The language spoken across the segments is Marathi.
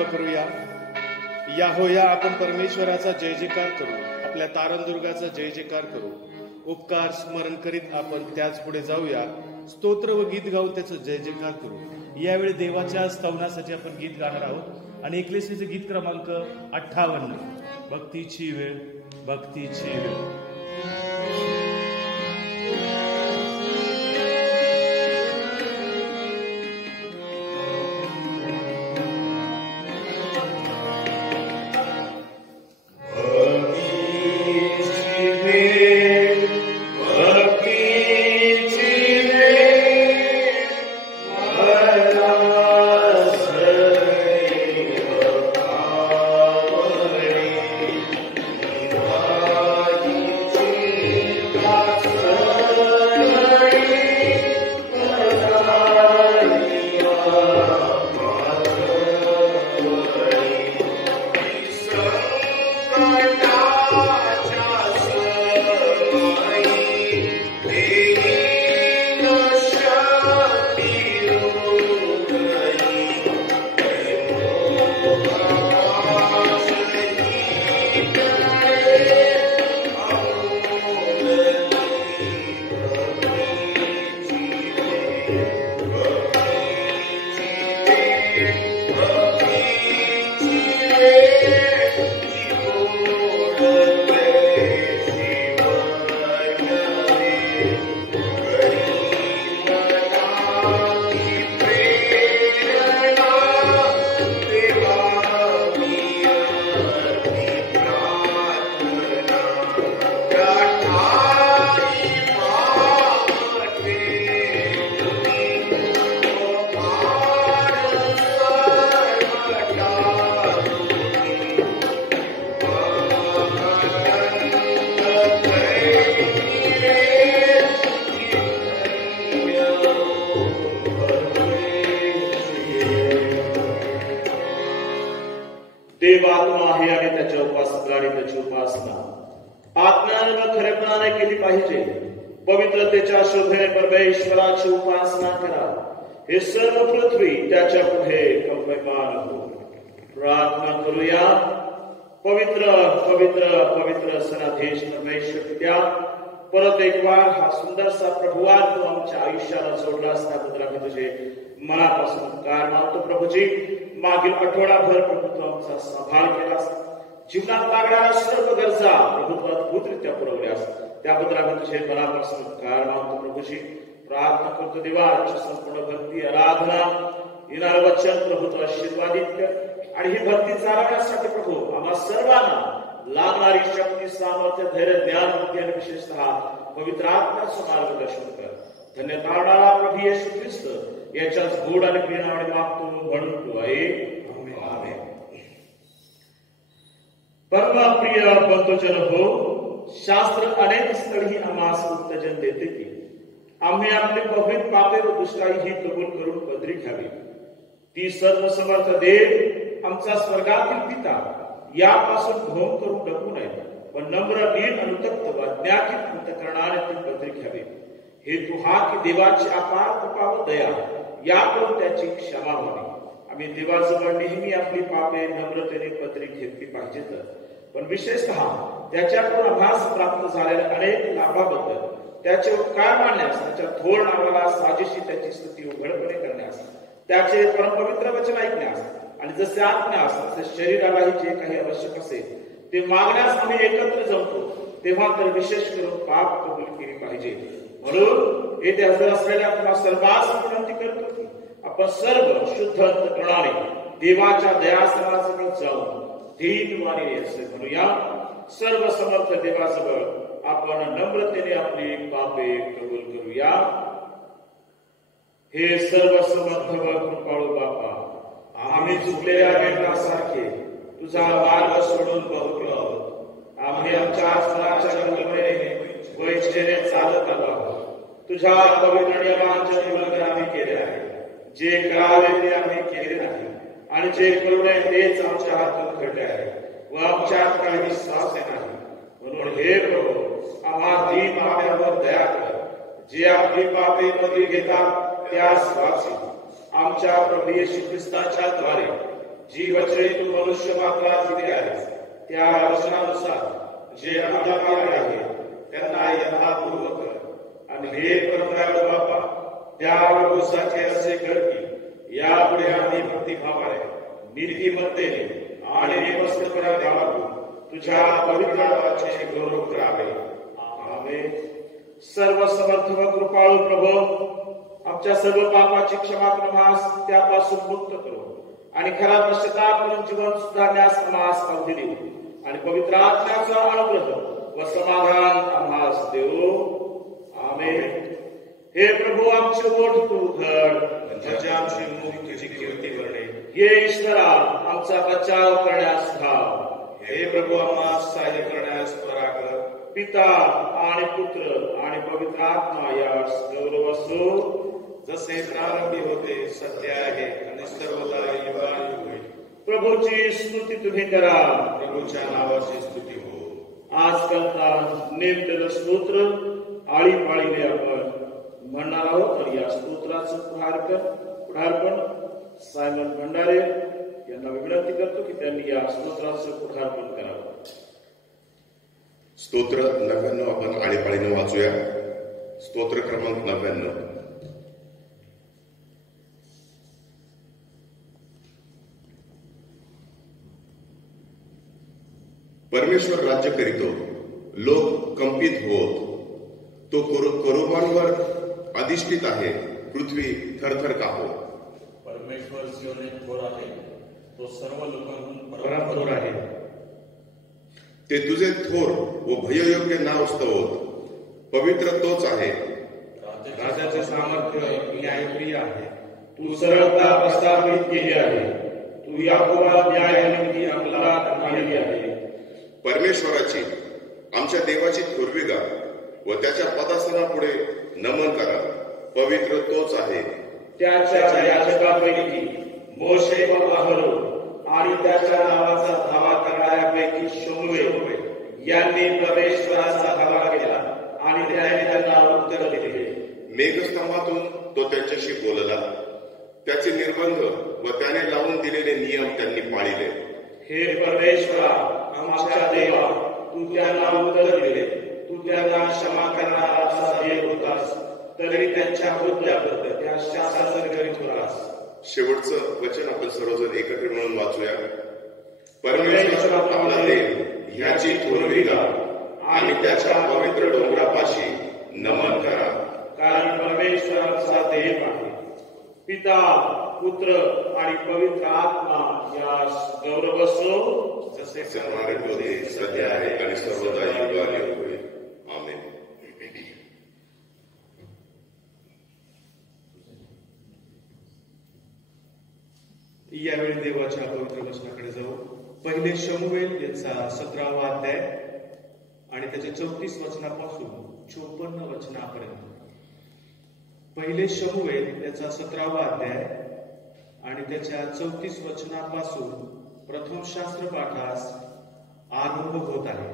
आरंभ करूया. या होया आपण परमेश्वराचा जय जयकार करू, आपल्या तारणदुर्गाचा जय जयकार करू. उपकार स्मरण करीत आपण त्याच पुढे जाऊया. स्तोत्र व गीत गाऊन त्याचं जय जयकार करू. यावेळी देवाच्या स्तवनासाठी आपण गीत गाणार आहोत आणि एकलेसीचे गीत क्रमांक 58, भक्तीची वेळ, भक्तीची वेळ. देवात्मा आहे आणि त्याच्या उपासकाने त्याची उपासना आत्म्याने व खरेपणाने केली पाहिजे. पवित्रतेच्या शोभेने परमेश्वराची उपासना करा. हे सर्व पृथ्वी त्याच्या पुढे कंपमान हो. प्रार्थना करूया. पवित्र पवित्र पवित्र सनाधीश परमेश्वर पित्या, परत एक बार हा सुंदरसा प्रभुवार तू आमच्या आयुष्याला जोडला असता आम्ही तुझे मनापासून कार मानतो. प्रभूजी, मागील आठवडाभर प्रभू तू आमचा सांभाळ केलास. जीवनात लागणाऱ्या सर्व गरजा प्रभू तू अद्भुतरित्या पुरवल्यास. त्याबद्दल आम्ही तुझे मनापासून कार मानतो. प्रभूजी, प्रार्थना करतो देवाची संपूर्ण भक्ती आराधना येणारं वचन प्रभू तू आशीर्वादित कर आणि ही भक्ती चालवण्यासाठी प्रभू आम्हा सर्वांना लागणारी शक्ती, सामर्थ्य, धैर्य, ज्ञान, बुद्धी आणि विशेषतः पवित्र आत्म्याचं मार्गदर्शन कर. धन्य तारणारा प्रभू येशू ख्रिस्त याच्याच गोड आणि प्रिय नावाने मागतो म्हणून तू आहे. आमेन. परमप्रिय बंधुजन हो, शास्त्र अनेक स्थळी आम्हास उत्तेजन देते की आम्ही आपले पवित्र पापे व दुष्टाई ही कबूल करून पदरी घ्यावी. ती सर्वसमर्थ देव आमचा स्वर्गातील पिता यापासून भोग करून डकू नये, पण नम्र, नीट, अनुतप्त व ज्ञाकीत अंतःकरणाने ती पदरी घ्यावी. हेतू हा की देवाची अपार कृपा व दया याकडून त्याची क्षमा व्हावी. आम्ही देवाजवळ नेहमी आपली पापे नम्रतेने पदरी घेतली पाहिजेत, पण विशेषतः त्याच्याकडून आम्हास प्राप्त झालेल्या अनेक लाभाबद्दल त्याचे उपकार मानण्यास, त्याच्या थोर नावाला साजेशी त्याची स्तुती उघडपणे करण्यास, त्याचे परमपवित्र वचन ऐकण्यास आणि जसे आत्म्यास तसे शरीरालाही जे काही आवश्यक असेल ते मागण्यास आम्ही एकत्र जमतो, तेव्हा तर विशेष करून पाप कबूल केली पाहिजे. म्हणून येथे हजर असलेल्या आपल्या सर्वांस विनंती करतो की आपण सर्व शुद्ध अंतःकरणाने देवाच्या दयासनाजवळ जाऊन दीनवाणीने असे म्हणूया. सर्व समर्थ देवाजवळ आपण नम्रतेने आपली पापे कबूल करूया. हे सर्व समर्थ व कृपाळू बापा, आम्ही चुकलेल्या बेटासारखे तुझा मार्ग सोडून बहुलो आहोत. आम्ही आमच्या आसनाच्या कल्पनेने व इच्छेने चालत आलो आहोत. तुझ्या पवित्र नियमांचे उल्लंघन आम्ही केले आहे. जे करावे ते आम्ही केले नाही आणि जे करू नये तेच आमच्या हातून घडले आहे व आमच्यात काही विश्वास नाही. म्हणून हे प्रभू, आम्हा दीन पाप्यांवर दया कर. जे आपली पापे मध्ये घेतात त्यास वाचव. आमच्या प्रभू येशू ख्रिस्ताच्या द्वारे जी वचने तू मनुष्य मात्रास दिली आहेस त्या वचनानुसार जे अनापाय आहे त्यांना यथापूर्व कर आणि हे परमदयाळू बापा त्या प्रभूसाठी असे कर की यापुढे आम्ही भक्तिभावाने नीतिमत्तेने आणि निमस्तपणाने वागून तुझ्या पवित्र नावाचे गौरव करावे. आमेन. सर्व समर्थ व कृपाळू प्रभो आमच्या सर्व पापाची क्षमा करण्यास त्यापासून मुक्त करू आणि खरा पश्चाताप करून जीवन सुधारण्यास आम्हास अवधी देऊ आणि पवित्र आत्म्याचा अनुग्रह व समाधान आम्हास देऊ. आमेन. हे प्रभू आमचे ओठ तू उघड म्हणजे आमची मुख तुझी कीर्ती वर्णे. हे ईश्वरा आमचा बचाव करण्यास धाव. हे प्रभू आम्हास सहाय्य करण्यास त्वरा कर. पिता आणि पुत्र आणि पवित्र आत्मा यास गौरव असो जसे प्रारंभी होते सत्य आहे आणि सर्वदा युगायुग होईल. प्रभूची स्तुती तुम्ही करा. प्रभूच्या नावाची स्तुती हो. आजकालचा नेमलेलं स्तोत्र आळीपाळीने आपण म्हणणार आहोत. तर या स्तोत्राचं पुढारपण सायमन भंडारे यांना विनंती करतो की त्यांनी या स्तोत्राचं पुढारपण करावं. स्तोत्र 99 आपण आळीपाळीने वाचूया. स्तोत्र क्रमांक 99. परमेश्वर राज्य करीतो, लोक कंपित होत. तो करोबांवर अधिष्ठित आहे, पृथ्वी थरथर कापो. परमेश्वर सियोने थोर आहे, तो सर्व लोकांहून परम थोर आहे. ते तुझे थोर व भययोग्य नाव स्तवोत. पवित्र तोच आहे. राजाचे सामर्थ्य न्यायप्रिय आहे. तू सरळता प्रस्थापित केली आहे. तू याकोबा न्याय आणि नीती अंमलात आणली आहे. परमेश्वराची आमच्या देवाची थोरविगा व त्याच्या पदासनापुढे नमन करा. पवित्र तोच आहे. त्याच्या याचकांपैकी मोशे व अहरोन आणि त्याच्या नावाचा धावा करणाऱ्यापैकी शमूएल यांनी परमेश्वराचा धावा केला आणि त्याने त्यांना उत्तर दिले. मेघस्तंभातून तो त्यांच्याशी बोलला. त्याचे निर्बंध व त्याने लावून दिलेले नियम त्यांनी पाळिले. हे परमेश्वरा आमच्या देवा, तू त्यांना उत्तर दिले. तू त्यांना क्षमा करणारा असा देव होतास, तरी त्यांच्या कृत्याबद्दल त्या शासन करीत होतास. शेवटचं वचन आपण सर्वजण एकत्र मिळून वाचूया. परमेश्वर आपला देव ह्याची थोरविगा आणि त्याच्या पवित्र डोंगरापाशी नमन करा. कारण परमेश्वर आमचा देव आहे. पिता, पुत्र आणि पवित्र आत्मा यास गौरव असो. जसे प्रारंभी होते सध्या आहे आणि सर्वदा युगायुग होईल. आमेन. यावेळी देवाच्या पवित्र वचनाकडे जाऊ. पहिले शमूएल याचा 17वा अध्याय आणि त्याच्या 34 वचनापासून 54 वचनापर्यंत. पहिले शमूएल याचा 17वा अध्याय आणि त्याच्या 34 वचनापासून प्रथम शास्त्र पाठास आरंभ होत आहे.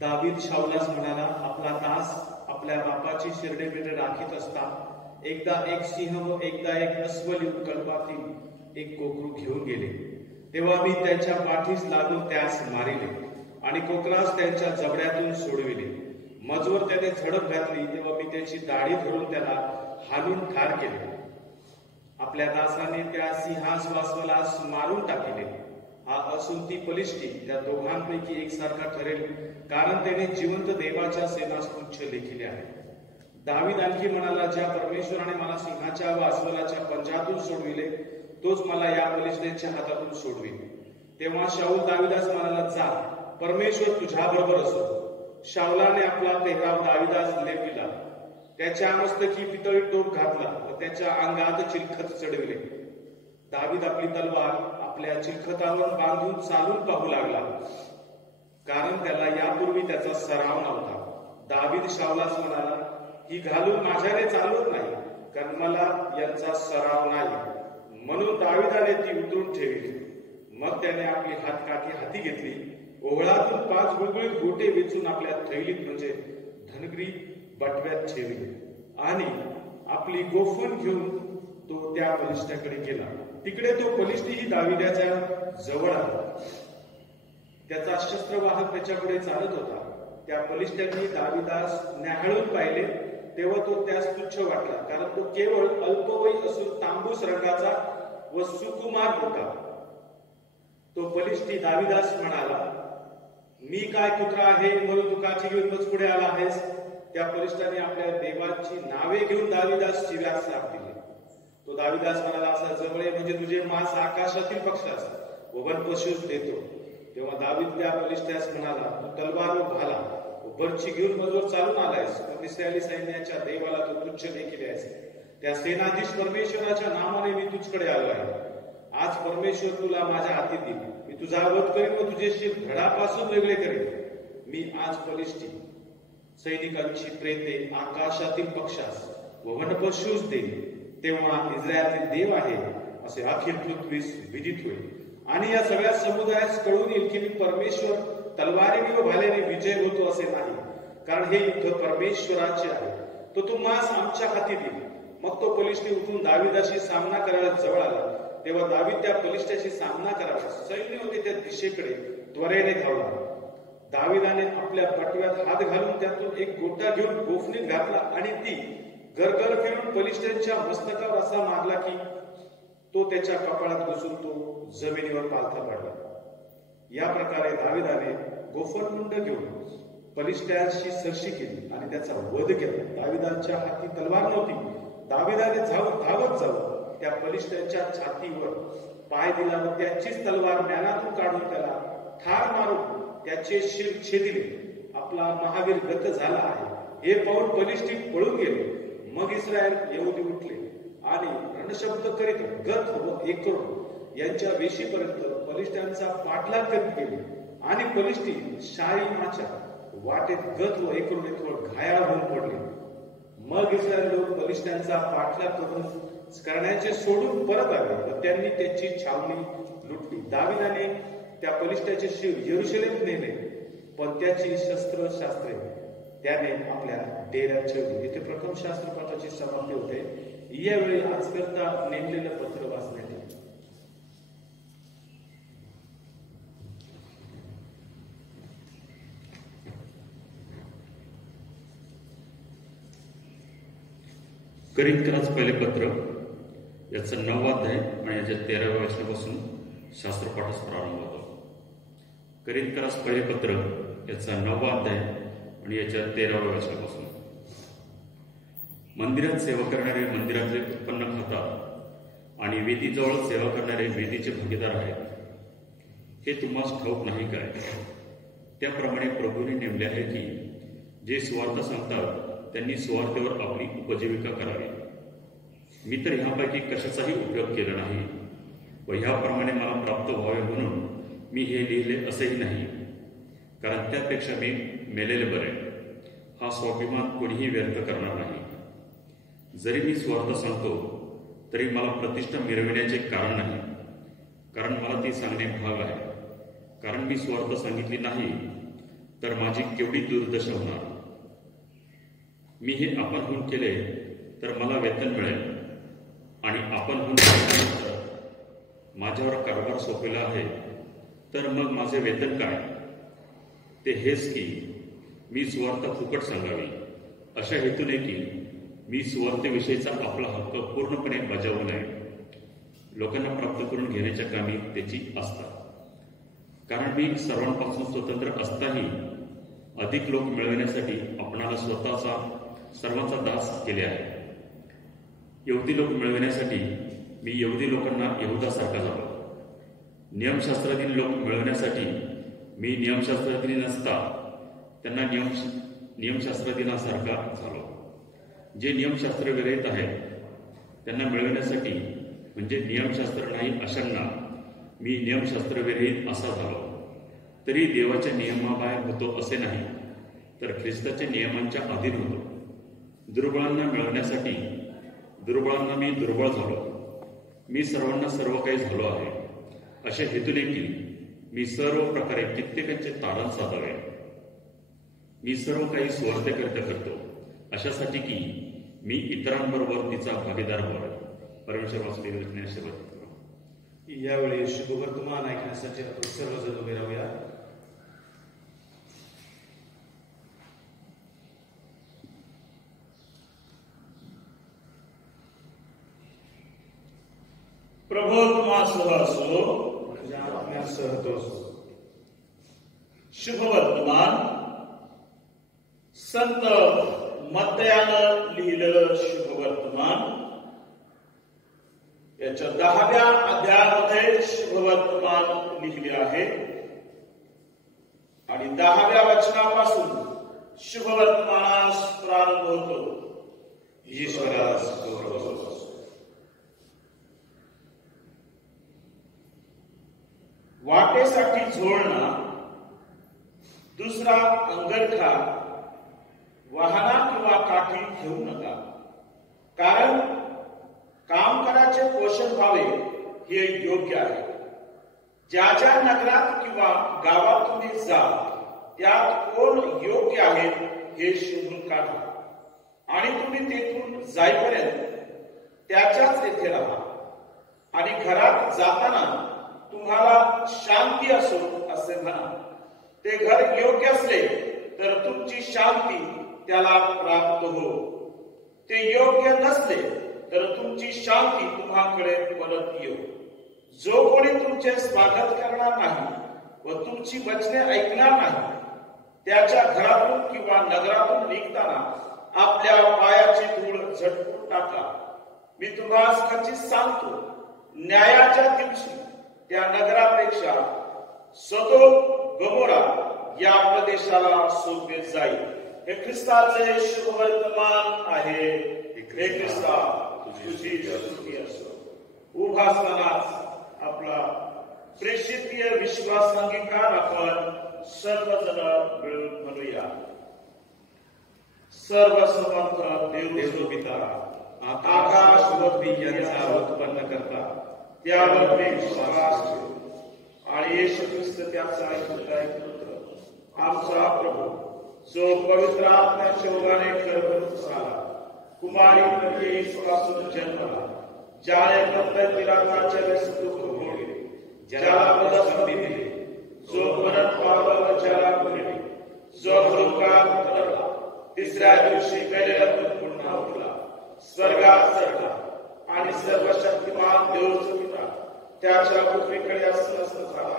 दावीद शाऊलास म्हणाला, आपला दास आपल्या बापाची शिरडेपेढे राखीत असता एकदा एक सिंह व एकदा एक अस्वल कल्पातील एक कोकरू घेऊन गेले. तेव्हा मी त्याच्या पाठीस लागून त्यास मारिले आणि कोकरास त्यांच्या जबड्यातून सोडविले. मजवर त्याने झडप घातली तेव्हा मी त्याची दाढी धरून त्याला हालून ठार केले. आपल्या दासाने त्या सिंहास वासवलास मारून टाकले. हा असून ती बलिष्ठी त्या दोघांपैकी एकसारखा ठरेल, कारण त्याने जिवंत देवाच्या सेनास तुच्छ लेखिले आहे. दावीद आणखी म्हणाला, ज्या परमेश्वराने मला सिंहाच्या व अस्वलाच्या पंजातून सोडविले, तोच मला या बलिष्ठीच्या हातातून सोडविल. तेव्हा शाऊल दाविदास म्हणाला, जा, परमेश्वर तुझ्या बरोबर असो. शाऊलाने आपला पेहराव दाविदास लेपिला, त्याच्या मस्तकी पितळी टोप घातला व त्याच्या अंगात चिलखत चढविले. दावीद आपली तलवार आपल्या चिलखतावर बांधून चालून पाहू लागला, कारण त्याला यापूर्वी त्याचा सराव नव्हता. दावीद शाऊलास म्हणाला, ही घालून माझ्याने चालत नाही, कारण मला यांचा सराव नाही. म्हणून दाविदाने ती उतरून ठेवली. मग त्याने आपली हातकाठी हाती घेतली, ओघळातून 5 गुळगुळीत गोटे वेचून आपल्या थैलीत म्हणजे धनगरी बटव्यात ठेवली आणि आपली गोफण घेऊन तो त्या बलिष्ठाकडे गेला. तिकडे तो पलिष्ठीही दाविदाच्या जवळ आला. त्याचा शस्त्रवाहक त्याच्यापुढे चालत होता. त्या पलिष्ठ्यांनी दाविदास न्याहाळून पाहिले तेव्हा तो त्यास तुच्छ वाटला, कारण तो केवळ अल्पवयी असून तांबूस रंगाचा व सुकुमार होता. तो पलिष्ठी दाविदास म्हणाला, मी काय कुत्रा आहे, मला दुखाची घेऊन पुढे आला आहेस? त्या पलिष्ठाने आपल्या देवाची नावे घेऊन दाविदासची व्यास दिली. तो दाविदास म्हणाला, असा जवळे म्हणजे तुझे मांस आकाशातील पक्षास व वनपशूस देतो. तेव्हा दावीद त्या बलिष्ठास म्हणाला, तू तलवार व भाला व बर्ची घेऊन मजवर चालून आलायस, पण इस्रायली सैन्याच्या देवाला तू तुच्छ देखील आहेस. त्या सेनाधीश परमेश्वराच्या नावाने मी तुझकडे आलो आहे. आज परमेश्वर तुला माझ्या हाती देईल. मी तुझा वध करीन व तुझे शिर धडापासून वेगळे करेन. मी आज बलिष्ठी सैनिकांची प्रेते आकाशातील पक्षास व वनपशूस देईल. तेव्हा इस्रायलचे देव आहे असे अखिल पृथ्वीस विदित होईल. आणि या सगळ्या समुदायास कळून येईल की मी परमेश्वर तलवारीने व भाल्याने विजय होतो असे नाही, कारण हे युद्ध परमेश्वराचे आहे. तो मांस आमच्या हाती देईल. मग तो पलिष्ठी उठून दाविदाशी सामना करायला जवळ आला. तेव्हा दावीद त्या पलिष्ठाशी सामना करावा. सैन्य होते त्या दिशेकडे त्वरेने धावला. दाविदाने आपल्या पटव्यात हात घालून त्यातून एक गोटा घेऊन गोफणीत घातला आणि ती गरगर फिरून बलिष्ठांच्या मस्तकावर असा मारला की तो त्याच्या कपाळात घुसून तो जमिनीवर पालथा पडला. या प्रकारे दाविदाने गोफणमुंड घेऊन बलिष्ठांशी सरशी केली आणि त्याचा वध केला. दाविदाच्या हाती तलवार नव्हती. दाविदाने धावत जाऊन त्या बलिष्ठांच्या छातीवर पाय दिला व त्याचीच तलवार म्यानातून काढून त्याला ठार मारून त्याचे शिर छेदिले. आपला महावीर गत झाला आहे हे पाहून बलिष्ठी पळून गेले. मग इस्रायल यहुदी उठले आणि रणशब्द करीत गत व एकरोन यांच्या वेशीपर्यंत बलिष्ठांचा पाठलाग करीत गेले आणि बलिष्ठी शाईमाच्या वाटेत गत व एकरोन येथवर घायाळ होऊन पडले. मग इस्रायल लोक बलिष्ठांचा पाठलाग करण्याचे सोडून परत आले व त्यांनी त्याची छावणी लुटली. दाविदाने त्या बलिष्ठाचे शिर यरुशलेम नेले, पण त्याची शस्त्रे त्याने आपल्या डेऱ्यात ठेवली. इथे प्रथम शास्त्रपाठाची समाप्ती होते. यावेळी आजकरता नेमलेलं पत्र वाचण्यात येईल. करिंथकरास पहिले पत्र याचा 9वा अध्याय आणि याच्या 13व्या वचनापासून शास्त्रपाठास प्रारंभ होतो. करिंथकरास पहिले पत्र याचा 9वा अध्याय आणि याच्या 13व्या वचनापासून. मंदिरात सेवा करणारे मंदिरातले उत्पन्न खातात आणि वेदीजवळ सेवा करणारे वेदीचे भागीदार आहेत. हे तुम्हाला ठाऊक नाही काय? त्याप्रमाणे प्रभूने नेमले आहे की जे सुवार्थ सांगतात त्यांनी सुवार्थेवर आपली उपजीविका करावी. मी तर ह्यापैकी कशाचाही उपयोग केला नाही व ह्याप्रमाणे मला प्राप्त व्हावे म्हणून मी हे लिहिले असेही नाही, कारण त्यापेक्षा मी मेलेले बरे. हा स्वाभिमान कोणीही व्यर्थ करणार नाही. जरी मी स्वार्थ सांगतो तरी मला प्रतिष्ठा मिळविण्याचे कारण नाही, कारण मला ती सांगणे भाग आहे. कारण मी स्वार्थ सांगितली नाही तर माझी केवढी दुर्दशा होणार. मी हे आपणहून केले तर मला वेतन मिळेल आणि आपणहून माझ्यावर कारभार सोपविला आहे तर मग माझे वेतन काय? ते हेच की मी सुवार्थ फुकट सांगावी, अशा हेतूने की मी सुवार्थेविषयीचा आपला हक्क पूर्णपणे बजावू नये. लोकांना प्राप्त करून घेण्याच्या कामी त्याची असतात. कारण मी सर्वांपासून स्वतंत्र असताही अधिक लोक मिळविण्यासाठी आपणाला स्वतःचा सर्वांचा दास केले आहे. यहुदी लोक मिळविण्यासाठी मी यहुदी लोकांना यहुदासारखा झालो. नियमशास्त्राधीन लोक मिळवण्यासाठी मी नियमशास्त्राधीन नसता त्यांना नियमशास्त्राधीनासारखा झालो. जे नियमशास्त्र विरहित आहेत त्यांना मिळवण्यासाठी म्हणजे नियमशास्त्र नाही अशांना मी नियमशास्त्र विरहित असा झालो. तरी देवाच्या नियमाबाहेर होतो असे नाही, तर ख्रिस्ताच्या नियमांच्या अधीन होतो. दुर्बळांना मिळवण्यासाठी दुर्बळांना मी दुर्बळ झालो. मी सर्वांना सर्व काही झालो आहे, अशा हेतूने की मी सर्व प्रकारे कित्येकांचे तारण साधावे. मी सर्व काही स्वार्थकरिता करतो, अशासाठी की मी इतरांबरोबर तिचा भागीदार व्हावा. परमेश्वर वाचलेल्या शेवट. यावेळी शुभवर्तमान ऐकण्यासाठी आपण सर्वजण उभे राहूया. प्रभू तुम्हासह असो. तुझ्या आत्म्यासह तो असो. शुभवर्तमान संत मत्तयानं लिहिलेलं शुभवर्तमान याच्या 10व्या अध्यायामध्ये शुभवर्तमान लिहिले आहे आणि 10व्या वचनापासून शुभवर्तमानास प्रारंभ होतो. ईश्वरास गौरव असो. वाटेसाठी झोळणा, दुसरा अंगरखा, वाहना किंवा काठी घेऊ नका, कारण कामकाराचे पोषण व्हावे हे योग्य आहे. ज्या ज्या नगरात किंवा गावात तुम्ही जा त्यात कोण योग्य आहे हे शोधून काढा आणि तुम्ही तेथून जाईपर्यंत त्याच्याच येथे राहा. आणि घरात जाताना तुम्हाला शांती असो असे म्हणा. ते घर योग्य असले तर तुमची शांती त्याला प्राप्त हो. ते योग्य नसले तर तुमची शांती तुम्हाकडे परत येऊ. जो कोणी तुमचे स्वागत करणार नाही व तुमची वचने ऐकणार नाही त्याच्या घरातून किंवा नगरातून निघताना आपल्या पायाची धूळ झटकून टाका. मी तुम्हाला खचित सांगतो, न्यायाच्या दिवशी त्या नगरापेक्षा सदोम गमोरा या प्रदेशाला सोपे जाईल. हे ख्रिस्ताचे शुभवर्तमान आहे. हे ख्रिस्ता तुझी स्तुती असो. उभा असतानाच आपला प्रेषितीय विश्वास अंगीकार आपण सर्वजण मिळून म्हणूया. सर्वसमर्थ देव पिता, आकाश व पृथ्वी यांचा उत्पन्न करता, त्यावर मी विश्वास ठेवतो आणि येशू ख्रिस्त त्याचा ऐकत पुत्र आमचा प्रभू, जो पवित्र आत्म्याच्या ओघाने गर्भरूप झाला, कुमारी पासून जन्मला, ज्याने प्रत्येक पिलाताच्या वेळेस दुःख भोगले, ज्याला पदस्थिती दिली, जो मरण पावला, ज्याला गुणले, जो लोकात उतरला, तिसऱ्या दिवशी मेलेल्यातून पुन्हा उठला, स्वर्गात चढला आणि सर्वशक्तिमान देवाचा पिता त्याच्या पृथ्वीकडे अस्वस्थ झाला.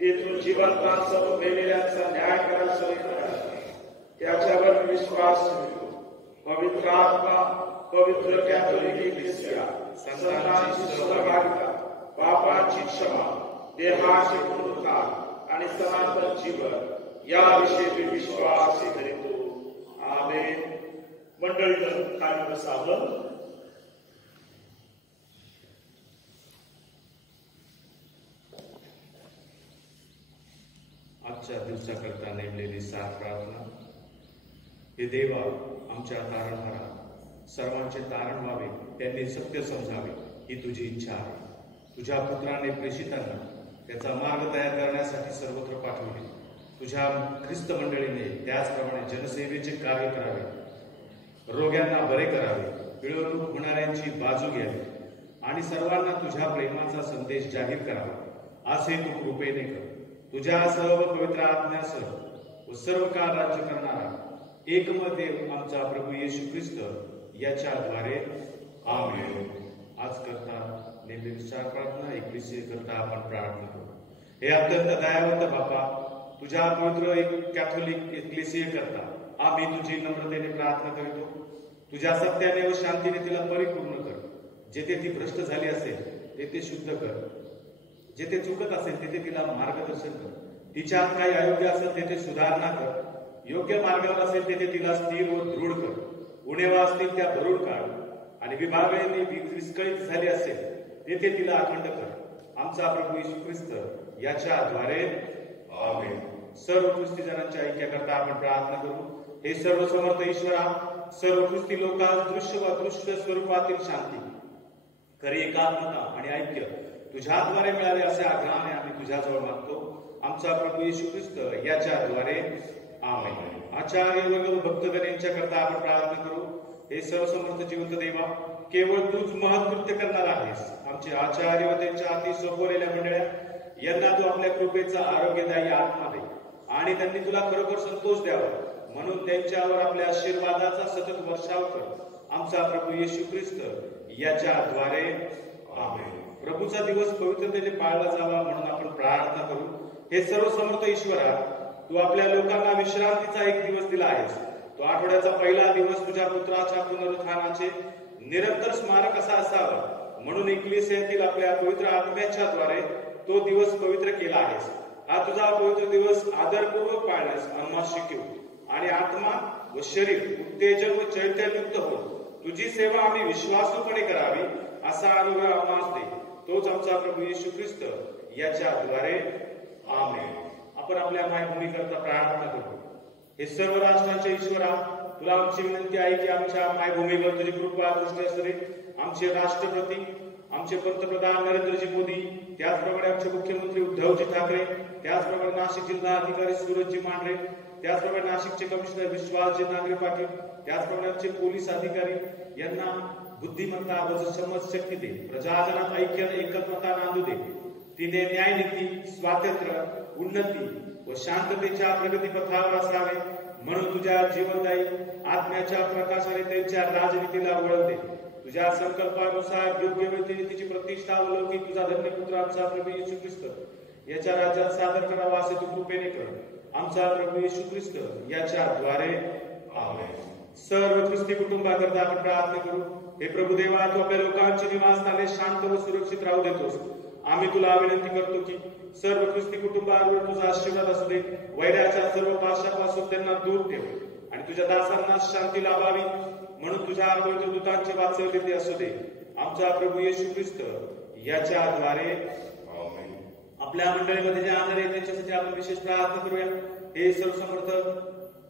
तेथून जिवंतांचा व मेलेल्यांचा न्याय करायचा त्याच्यावर विश्वास ठेवतो. पवित्र आत्मा, पवित्र कॅथोलिक एक्लेसिया, संतांची सहभागिता, पापांची क्षमा, देहाची पुनरुत्थान आणि सनातन जीवन याविषयी विश्वास करीतो. आमेन. मंडळीनं खाली बसावं. आजच्या दिवसाकरता नेमलेली सात प्रार्थना. हे देवा, आमच्या तारणहारा, सर्वांचे तारण व्हावे, त्यांनी सत्य समजावे ही तुझी इच्छा आहे. तुझ्या पुत्राने प्रेषितांना त्याचा मार्ग तयार करण्यासाठी सर्वत्र पाठवले. तुझ्या ख्रिस्त मंडळीने त्याचप्रमाणे जनसेवेचे कार्य करावे, रोग्यांना बरे करावे, पिळवणूक होणाऱ्यांची बाजू घ्यावी आणि सर्वांना तुझ्या प्रेमाचा संदेश जाहीर करावा. असे तू कृपेने कर. तुझ्या सर्व पवित्र आत्म्यासह व सर्व काळ राज्य करणारा एकमेव आमचा प्रभू येशू ख्रिस्त याच्याद्वारे आमेन. आज करता नेमलेली चार प्रार्थना एकविषयी करता आपण प्रार्थना करू. हे अत्यंत दयावंत बापा, तुझ्या पवित्र एक कॅथोलिक एक्लेसिया करता आम्ही तुझी नम्रतेने प्रार्थना करीतो. तुझ्या सत्याने व शांतीने तिला परिपूर्ण कर. जेथे ती भ्रष्ट झाली असेल तेथे शुद्ध कर. जेथे चुकत असेल तेथे तिला मार्गदर्शन कर. तिच्यात काही अयोग्य असेल तेथे सुधारणा कर. योग्य मार्गावर असेल तेथे तिला स्थिर व दृढ कर. उणेवा असतील त्या भरून काढ आणि विभागाने विस्कळीत झाली असेल तेथे तिला अखंड कर. आमचा प्रभू येशू ख्रिस्त याच्याद्वारे आमेन. सर्व ख्रिस्तीजनांच्या ऐक्याकरता आपण प्रार्थना करू. हे सर्व समर्थ ईश्वरा, सर्व ख्रिस्ती लोकांस दृश्य व अदृश्य स्वरूपातील शांती, खरी एकात्मता आणि ऐक्य तुझ्याद्वारे मिळावे असे आग्रहाने आम्ही तुझ्याजवळ मागतो. आमचा प्रभू येशू ख्रिस्त याच्याद्वारे आमेन. आचार्य वर्ग व भक्तगण यांच्या करता आपण प्रार्थना करू. हे सर्व समर्थ जिवंत देवा, केवळ तूच महत्कृत्य करणार आहेस. आमचे आचार्य व त्यांच्या हाती सोपवलेल्या मंडळ्या यांना तू आपल्या कृपेचा आरोग्यदायी आत्मा दे आणि त्यांनी तुला खरोखर संतोष द्यावा म्हणून त्यांच्यावर आपल्या आशीर्वादाचा सतत वर्षाव कर. आमचा प्रभू येशू ख्रिस्त याच्याद्वारे आमेन. प्रभूचा दिवस पवित्रतेने पाळला जावा म्हणून आपण प्रार्थना करू. हे सर्वसमर्थ ईश्वरा, तू आपल्या लोकांना विश्रांतीचा एक दिवस दिला आहेस. तो आठवड्याचा पहिला दिवस तुझ्या पुत्राच्या पुनरुत्थानाचे निरंतर स्मारक असा असावा म्हणून इक्लेसियातील आपल्या पवित्र आत्म्याच्या द्वारे तो दिवस पवित्र केला आहेस. हा तुझा पवित्र दिवस आदरपूर्वक पाळण्यास आम्हास शिकव आणि आत्मा व शरीर उत्तेजन व चैतन्ययुक्त हो. तुझी सेवा आम्ही विश्वासूपणे करावी असा अनुग्रह आम्हास दे. तोच आमचा प्रभू येशू ख्रिस्त याच्याद्वारे आमेन. आपण आपल्या मायभूमी करता प्रार्थना करू. हे सर्व राष्ट्रांचे ईश्वरा, तुला आमची विनंती आहे की आमच्या मायभूमीवर तुझी कृपा दृष्टी असते. आमचे राष्ट्रपती, आमचे पंतप्रधान नरेंद्रजी मोदी, त्याचप्रमाणे आमचे मुख्यमंत्री उद्धवजी ठाकरे, त्याचप्रमाणे नाशिक जिल्हा अधिकारी सूरजजी मांढरे, त्याचप्रमाणे नाशिकचे कमिशनर विश्वासजी नागरे पाटील, त्याचप्रमाणे आमचे पोलीस अधिकारी यांना बुद्धिमत्ता व समजशक्ती दे. प्रजाजनात ऐक्य एकत्मता नांदू दे. तिने न्यायनीती, स्वातंत्र्य, उन्नती व शांततेच्या प्रगतीपथावर असावे म्हणून तुझ्या जीवनदायी आत्म्याच्या प्रकाशाने त्यांच्या राजनीतीला वळण दे. तुझ्या संकल्पानुसार योग्य वेळी तिची प्रतिष्ठा अवलौकिक तुझा धन्यपुत्र आमचा प्रभू येशू ख्रिस्त याच्या राज्यात सादर करावा असे तू कृपेने कर. आमचा प्रभू येशू ख्रिस्त याच्याद्वारे आमेन. सर्व ख्रिस्ती कुटुंबाकरता आपण प्रार्थना करू. हे प्रभू देवा, तू आपल्या लोकांची निवासस्थाने शांत व सुरक्षित राहू देतोस. आम्ही तुला विनंती करतो की सर्व ख्रिस्ती कुटुंबावर तुझा आशीर्वाद असू दे. वैराच्या सर्व पाशापासून त्यांना दूर ठेव आणि तुझ्या दासांना शांती लाभावी म्हणून तुझ्या पवित्र दूतांचे वाचवले ते असू दे. आमचा प्रभू येशू ख्रिस्त याच्याद्वारे आमेन. आपल्या मंडळीमध्ये जे आजारी आहेत त्यांच्यासाठी आपण विशेष प्रार्थना करूया. हे सर्वसमर्थ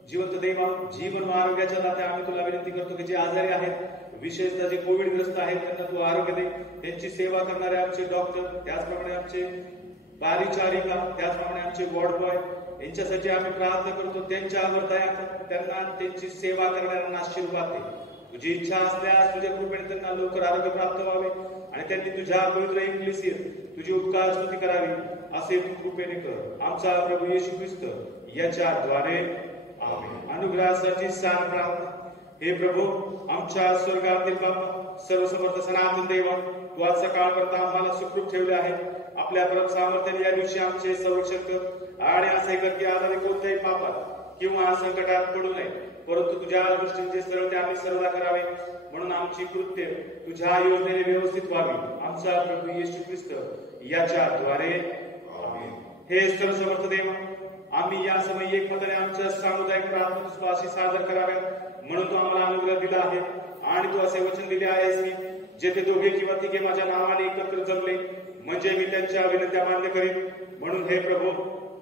जिवंत देवा, जीवन व आरोग्याच्या दात्या, आम्ही तुला विनंती करतो की जे आजारी आहेत, विशेषतः जे कोविडग्रस्त आहेत, त्यांना तू आरोग्य दे. त्यांची सेवा करणारे आमचे डॉक्टर, त्याचप्रमाणे आमचे परिचारिका, त्याचप्रमाणे आमचे वॉर्ड बॉय यांच्यासाठी आम्ही प्रार्थना करतो. त्यांच्यावर दया कर, त्यांना त्यांची सेवा करणाऱ्यांना आशीर्वाद दे. तुझी इच्छा असल्यास तुझ्या कृपेने त्यांना लवकर आरोग्य प्राप्त व्हावे आणि त्यांनी तुझ्या पवित्र इक्लेसियात तुझी उपकार स्तुती करावी असे तू कृपेने कर. आमचा प्रभू येशू ख्रिस्त याच्याद्वारे आमेन. अनुग्रहासाठी सांग प्रार्थना. हे प्रभू, आमच्या स्वर्गातील बापा, सर्वसमर्थ सनातन देवा, तू आज सकाळपर्यंत आम्हाला सुखरूप ठेवले आहे. आपल्या परम सामर्थ्याने या दिवशी आमचे संरक्षण कर आणि असे कर की आम्हाला कोणत्याही पापात किंवा संकटात पडू नये, परंतु तुझ्या दृष्टीने सरळ ते आम्ही सर्वदा करावे म्हणून आमची कृत्य तुझ्या योजनेने व्यवस्थित व्हावी. आमचा प्रभू येशू ख्रिस्त याच्याद्वारे आमेन. हे सर्वसमर्थ देवा, आम्ही या समय एकमताने आमच्या सामुदायिक प्रार्थना तुझपाशी सादर कराव्यात म्हणून तू आम्हाला अनुग्रह दिला आहे आणि तू असे वचन दिले आहेस की जेथे दोघे किंवा तिघे माझ्या नावाने एकत्र जमले म्हणजे मी त्यांच्या विनंत्या मान्य करीन. म्हणून हे प्रभू,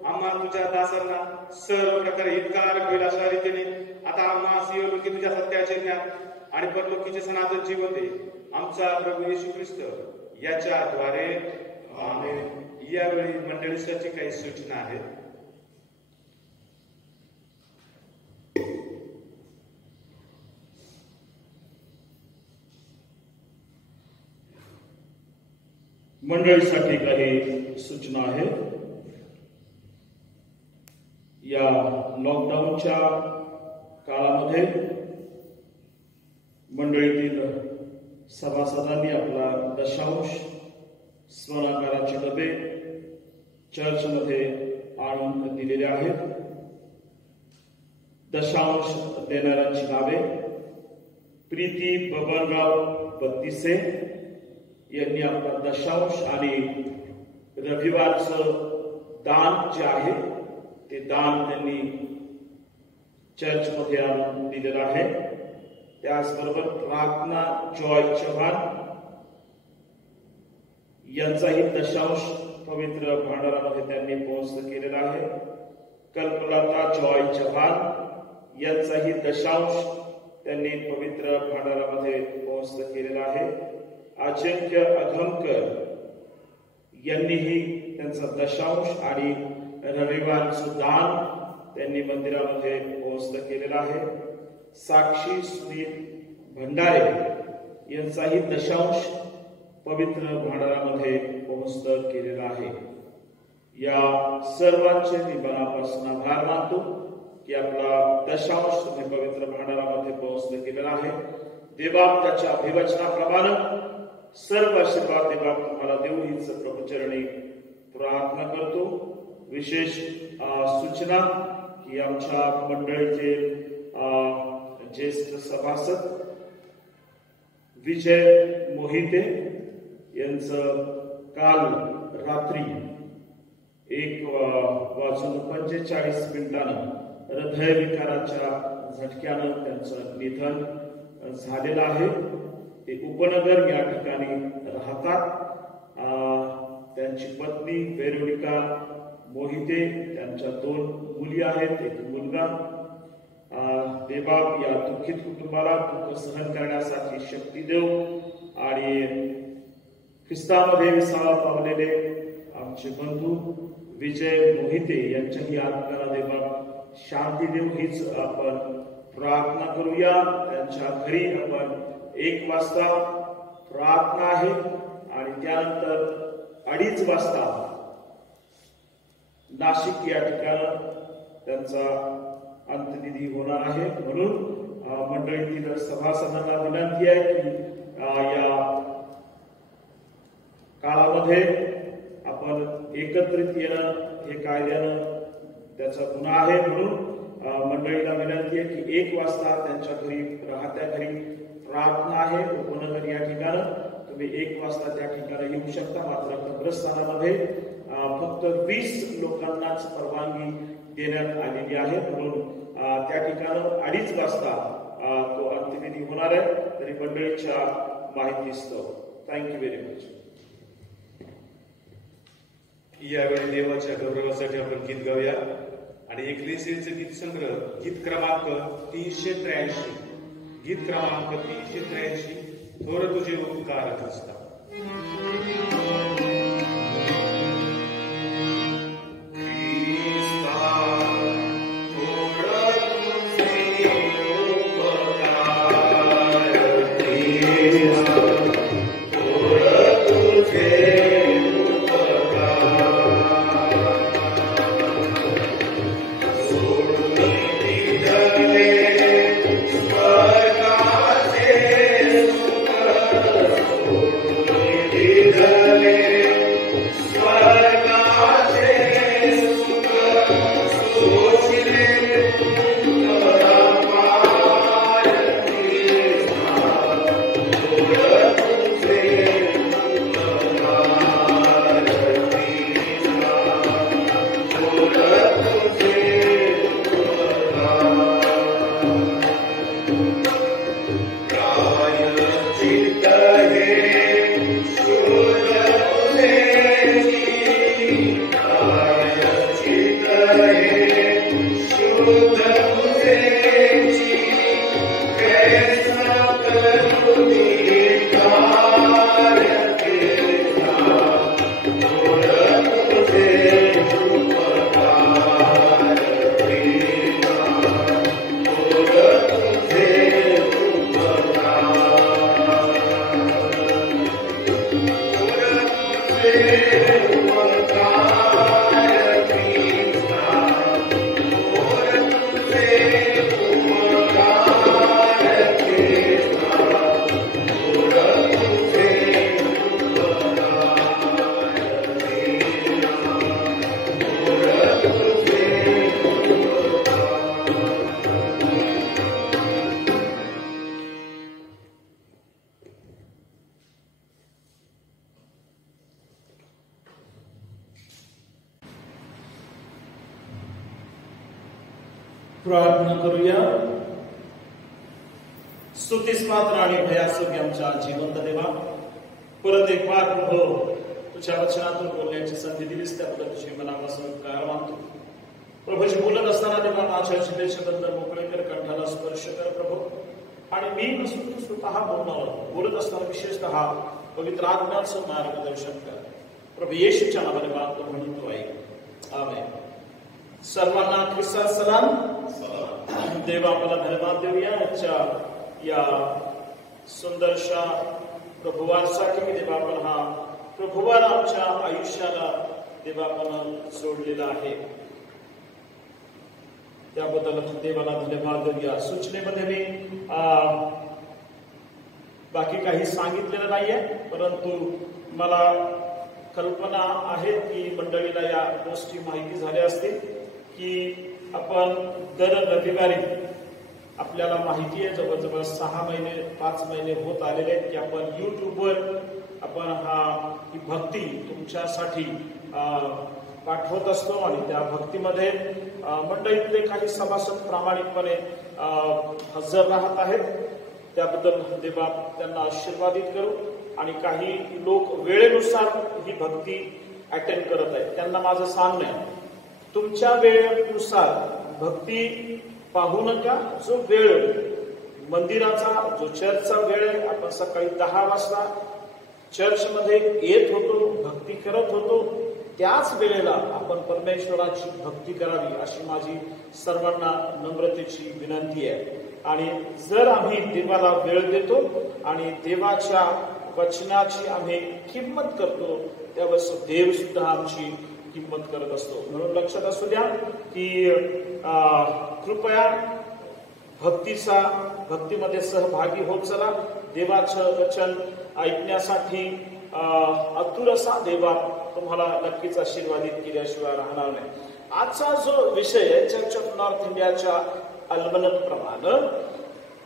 आम्हा तुझ्या दासांना सर्व प्रकारे हितकारक होईल अशा रीतीने आता आम्हा इहलोकी तुझ्या सत्याचे ज्ञान आणि परलोकीचे सनातन जीवन दे. आमचा प्रभू येशू ख्रिस्त याच्याद्वारे आमेन. यावेळी मंडळीसाठी काही सूचना आहेत. मंडळीसाठी काही सूचना आहेत. या लॉकडाऊनच्या काळामध्ये मंडळीतील सभासदांनी आपला दशांश स्मरणाकाराचे डबे चर्चमध्ये आणून दिलेले आहेत. दशांश देणाऱ्यांची नावे: प्रीती बबनराव बत्तीसे यांनी आपला दशांश आणि रविवारचं दान जे आहे ते दान त्यांनी चर्चमध्ये आणून दिलेलं आहे. त्याचबरोबर प्रार्थना जॉय चव्हाण यांचाही दशांश पवित्र भांडारामध्ये त्यांनी पोस्ट केलेला आहे. कल्पलता जॉय चव्हाण यांचाही दशांश त्यांनी पवित्र भांडारामध्ये पोस्ट केलेला आहे. अजिंक्य अधमकर यांनीही त्यांचा दशांश आणि रविवारचं दान त्यांनी मंदिरामध्ये पोस्ट केलेला आहे. साक्षी सुनील भंडारे यांचाही दशांश पवित्र भांडारामध्ये पोहोचत केलेला आहे. या सर्वांचे मी मनापासून आभार मानतो की आपला दशांश तुम्ही पवित्र भांडारामध्ये पोहोचत केलेला आहे. देवबाप त्याच्या अभिवचनाप्रमाणे सर्व आशीर्वाद देवबाप तुम्हाला देऊ हीच प्रभुचरणी प्रार्थना करतो. विशेष सूचना की आमच्या मंडळीचे ज्येष्ठ सभासद विजय मोहिते यांचं काल रात्री 1:45 हृदयविकाराच्या झटक्यानं त्यांचं निधन झालेलं आहे. ते उपनगर या ठिकाणी राहतात. त्यांची पत्नी वेरोनिका मोहिते, त्यांच्या 2 मुली आहेत, 1 मुलगा. देवबाप या दुःखित कुटुंबाला दुःख सहन करण्यासाठी शक्ती देव आणि ख्रिस्तामध्ये विसावा पावलेले आमचे बंधू विजय मोहिते यांच्याही आत्म्याला देवबाप शांती देव हीच आपण प्रार्थना करूया. त्यांच्या घरी आपण 1 वाजता प्रार्थना आहे आणि त्यानंतर 2:30 वाजता नाशिक या ठिकाणी त्यांचा अंत्यविधी होणार आहे. म्हणून मंडळीतील सभासदांना विनंती आहे की या काळामध्ये आपण एकत्रित येणं हे कायद्यानं त्याचा गुन्हा आहे. म्हणून मंडळीला विनंती आहे की 1 वाजता त्यांच्या घरी राहत्या घरी प्रार्थना आहे. उपनगर या ठिकाणी तुम्ही 1 वाजता त्या ठिकाणी येऊ शकता. मात्र कब्रस्थानामध्ये फक्त 20 लोकांनाच परवानगी देण्यात आलेली आहे. म्हणून त्या ठिकाणी 2:30 वाजता तो अंत्यविधी होणार आहे. तरी मंडळीच्या माहितीस्तव थँक्यू व्हेरी मच. यावेळी देवाच्या गौरवासाठी आपण गीत गाऊया आणि एकलेसीचं गीत संग्रह गीत क्रमांक 383. गीत क्रमांक 383 थोर तुझे उपकार ख्रिस्ता. प्रार्थना करूया. स्तुतीस पात्र आणि भयासोग्य आमच्या जिवंत देवा, परत एक बार प्रभू तुझ्या वचनातून बोलण्याची संधी दिलीस त्याबद्दल तुझी मनापासून उपकार मानतो. प्रभूजी बोलत असताना देवा माझ्या जिभेचे बंधन मोकळे कर, कंठाला स्पर्श कर प्रभू. आणि मी नसून तू स्वतः बोलत असताना विशेषतः पवित्र आत्म्याचं मार्गदर्शन कर प्रभू. येशूच्या नावाने मागतो म्हणून तो ऐक. आमेन. सर्वांना ख्रिस्ता सलाम. देवा आपला धन्यवाद देऊया. आजच्या या सुंदरशा प्रभुवांसाठी देवा आपण हा प्रभुवान आमच्या आयुष्याला देवा आपण जोडलेला आहे. त्याबद्दल देवाला धन्यवाद देऊया. सूचनेमध्ये मी बाकी काही सांगितलेलं नाहीये, परंतु मला कल्पना आहे की मंडळीला या गोष्टी माहिती झाल्या असतील की आपण दर रविवारी, आपल्याला माहिती आहे जवळजवळ 6 महिने 5 महिने होत आलेले आहेत की आपण युट्यूबवर आपण ही भक्ती तुमच्यासाठी पाठवत असतो आणि त्या भक्तीमध्ये मंडळीतले काही सभासद प्रामाणिकपणे हजर राहत आहेत. त्याबद्दल देवा त्यांना आशीर्वादित करू. आणि काही लोक वेळेनुसार ही भक्ती अटेंड करत आहेत. त्यांना माझं सांगणं आहे, तुमच्या वेळेनुसार भक्ती पाहू नका. जो वेळ मंदिराचा, जो चर्चचा वेळ आहे, आपण सकाळी 10 वाजता चर्चमध्ये येत होतो, भक्ती करत होतो, त्याच वेळेला आपण परमेश्वराची भक्ती करावी अशी माझी सर्वांना नम्रतेची विनंती आहे. आणि जर आम्ही देवाला वेळ देतो आणि देवाच्या वचनाची आम्ही किंमत करतो, त्यावेळेस देव सुद्धा आमची किंमत करत असतो. म्हणून लक्षात असू द्या की कृपया भक्तीमध्ये सहभागी होत चला. देवाचं वचन ऐकण्यासाठी आतुर असा. देवा तुम्हाला नक्कीच आशीर्वादित केल्याशिवाय राहणार नाही. आजचा जो विषय आहे, चर्च ऑफ नॉर्थ इंडियाच्या अल्मनत प्रमाणे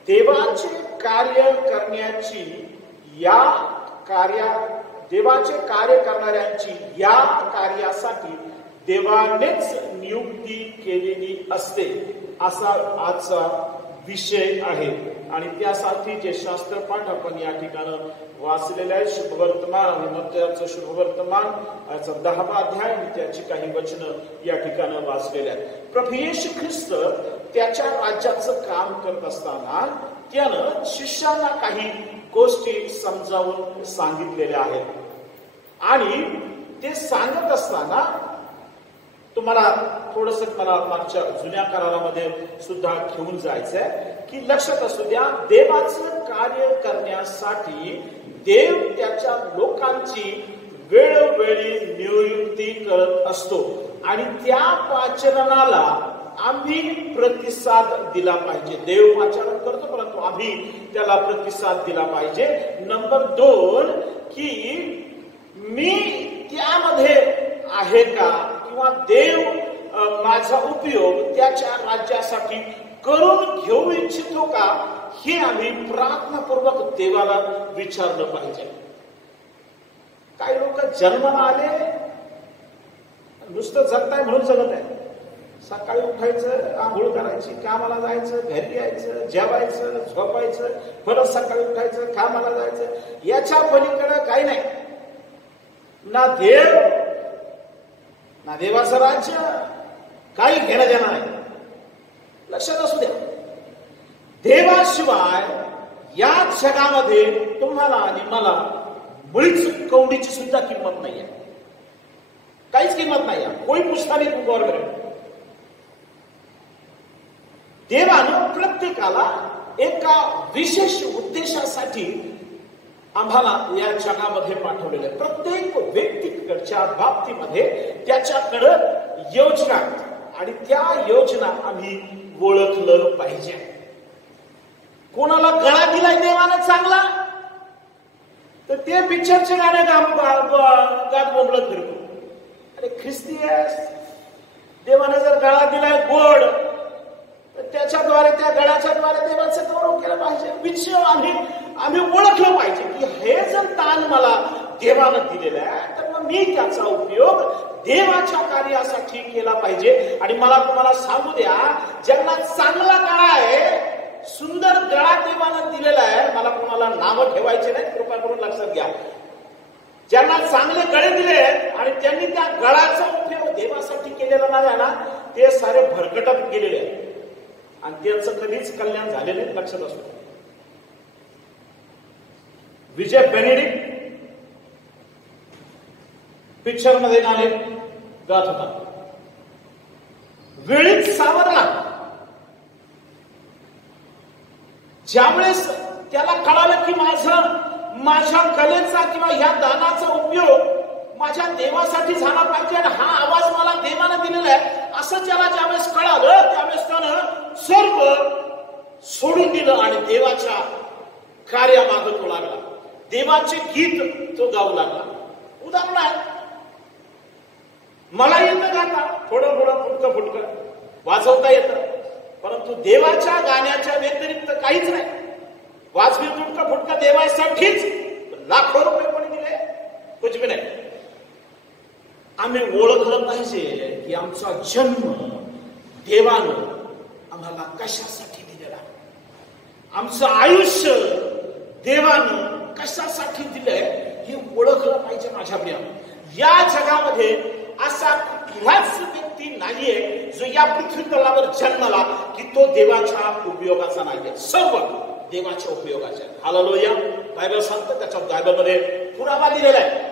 देवाचे कार्य करण्याची, देवाचे कार्य करणाऱ्यांची या कार्यासाठी देवानेच नियुक्ती केलेली असते, असा आजचा विषय आहे. आणि त्यासाठी जे शास्त्रपाठ आपण या ठिकाणी वाचलेले आहे, शुभवर्तमान आणि मत्तयाचं शुभवर्तमान याचा 10वा अध्याय आणि त्याची काही वचनं या ठिकाणी वाचलेले आहेत. प्रभू येशू ख्रिस्त त्याच्या राज्याचं काम करत असताना त्यानं शिष्यांना काही गोष्टी समजावून सांगितलेल्या आहेत. आणि ते सांगत असताना तुम्हाला थोडस मला मागच्या जुन्या करारामध्ये सुद्धा घेऊन जायचंय की लक्षात असू द्या, देवाचं कार्य करण्यासाठी देव त्याच्या लोकांची वेळोवेळी नियुक्ती करत असतो आणि त्या पाचरणाला आम्ही प्रतिसाद दिला पाहिजे. देव पाचारण करतो, परंतु आम्ही त्याला प्रतिसाद दिला पाहिजे. नंबर 2 की मी त्यामध्ये आहे का, किंवा देव माझा उपयोग त्याच्या राज्यासाठी करून घेऊ इच्छितो का, हे आम्ही प्रार्थनापूर्वक देवाला विचारलं पाहिजे. काही लोक जन्माला आले नुसतं जगताय म्हणून जगत आहे. सकाळी उठायचं, आंघोळ करायची, कामाला जायचं, घरी यायचं, जेवायचं, झोपायचं, परत सकाळी उठायचं, कामाला जायचं, याच्या पलीकडे काही नाही. ना देव ना देवाचं राज्य, काही घेणं देणं नाही. लक्षात असू द्या, देवाशिवाय या जगामध्ये तुम्हाला आणि मला मुळीच कवडीची सुद्धा किंमत नाहीये, काहीच किंमत नाही. कोई पूछता नहीं तुम गौर करें. देवानं प्रत्येकाला एका विशेष उद्देशासाठी आम्हाला या जगामध्ये पाठवलेलं आहे. प्रत्येक व्यक्तीकडच्या बाबतीमध्ये त्याच्याकडं योजना आणि त्या योजना आम्ही ओळखलं पाहिजे. कोणाला गळा दिलाय देवानं चांगला, तर ते पिक्चरचे गाणे गात बोंबलत फिरतो. अरे ख्रिस्ती आहेस, देवाने जर गळा दिलाय गोड, तर त्याच्याद्वारे, त्या गळ्याच्याद्वारे देवाचं गौरव केलं पाहिजे. विषय आम्ही ओळखलं पाहिजे की हे जर दान मला देवानं दिलेलं आहे, तर मग मी त्याचा उपयोग देवाच्या कार्यासाठी केला पाहिजे. आणि मला तुम्हाला सांगू द्या, ज्यांना चांगला गळा आहे, सुंदर गळा देवानं दिलेला आहे, मला कोणाला नावं ठेवायचे नाही, कृपा करून लक्षात घ्या. ज्यांना चांगले गळे दिले आणि त्यांनी त्या गळाचा उपयोग देवासाठी केलेला नाही ना, ते सारे भरकटत गेलेले आहेत आणि त्यांचं कधीच कल्याण झालेलं नाही. लक्षात असतो. विजय बेनेडिक्ट पिक्चर मध्ये गाणे गात होता, वेळीच सावरला. ज्यावेळेस त्याला कळालं की माझ्या कलेचा किंवा ह्या दानाचा उपयोग माझ्या देवासाठी झाला पाहिजे आणि हा आवाज मला देवानं दिलेला आहे असं त्याला ज्यावेळेस कळालं त्यावेळेस त्यानं सर्व सोडून दिलं आणि देवाच्या कार्यामागे तो लागला. देवाचे गीत तो गाऊ लागला. उदाहरण आहे, मला येतं गाता, थोडं थोडं फुटकं वाजवता येतं, परंतु देवाच्या गाण्याच्या व्यतिरिक्त काहीच नाही. वाजवी तुटकं फुटकं देवासाठीच लाखो रुपये कोणी दिले, कुछ भी नाही. आम्ही ओळखलं पाहिजे की आमचा जन्म देवानं आम्हाला कशासाठी दिलेला, आमचं आयुष्य देवानं कशासाठी दिलंय हे ओळखलं पाहिजे. माझ्या प्रियानं, या जगामध्ये असा कुठलाच व्यक्ती नाहीये जो या पृथ्वी तलावर जन्मला की तो देवाच्या उपयोगाचा नाहीये. सर्व देवाच्या उपयोगाचे. हालेलुया. बायबल सांगतं, त्याच्या बायबलमध्ये पुरावा दिलेला आहे.